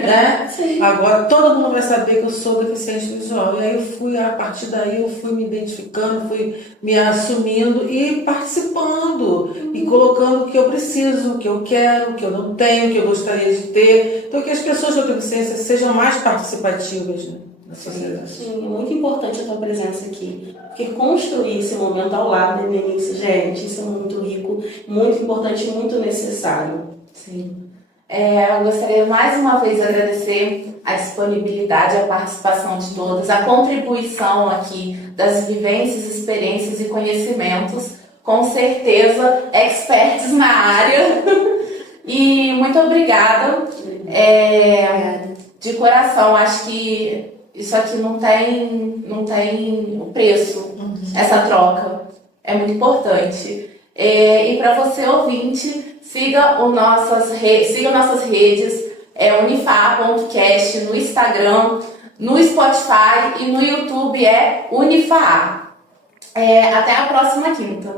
né? Sim. Agora todo mundo vai saber que eu sou deficiente visual. E aí eu fui, a partir daí eu fui me identificando, fui me assumindo e participando e colocando o que eu preciso, o que eu quero, o que eu não tenho, o que eu gostaria de ter. Então que as pessoas com deficiência sejam mais participativas, né, na sociedade. Sim, é muito importante a tua presença aqui, porque construir esse momento ao lado da Helenice, gente, isso é muito rico, muito importante e muito necessário. Sim. Eu gostaria mais uma vez de agradecer a disponibilidade, a participação de todas, a contribuição aqui das vivências, experiências e conhecimentos, com certeza experts na área. E muito obrigada. De coração, acho que isso aqui não tem preço, essa troca. É muito importante. E para você, ouvinte, siga nossas redes, unifaa.cast no Instagram, no Spotify e no YouTube Unifaa. Até a próxima quinta.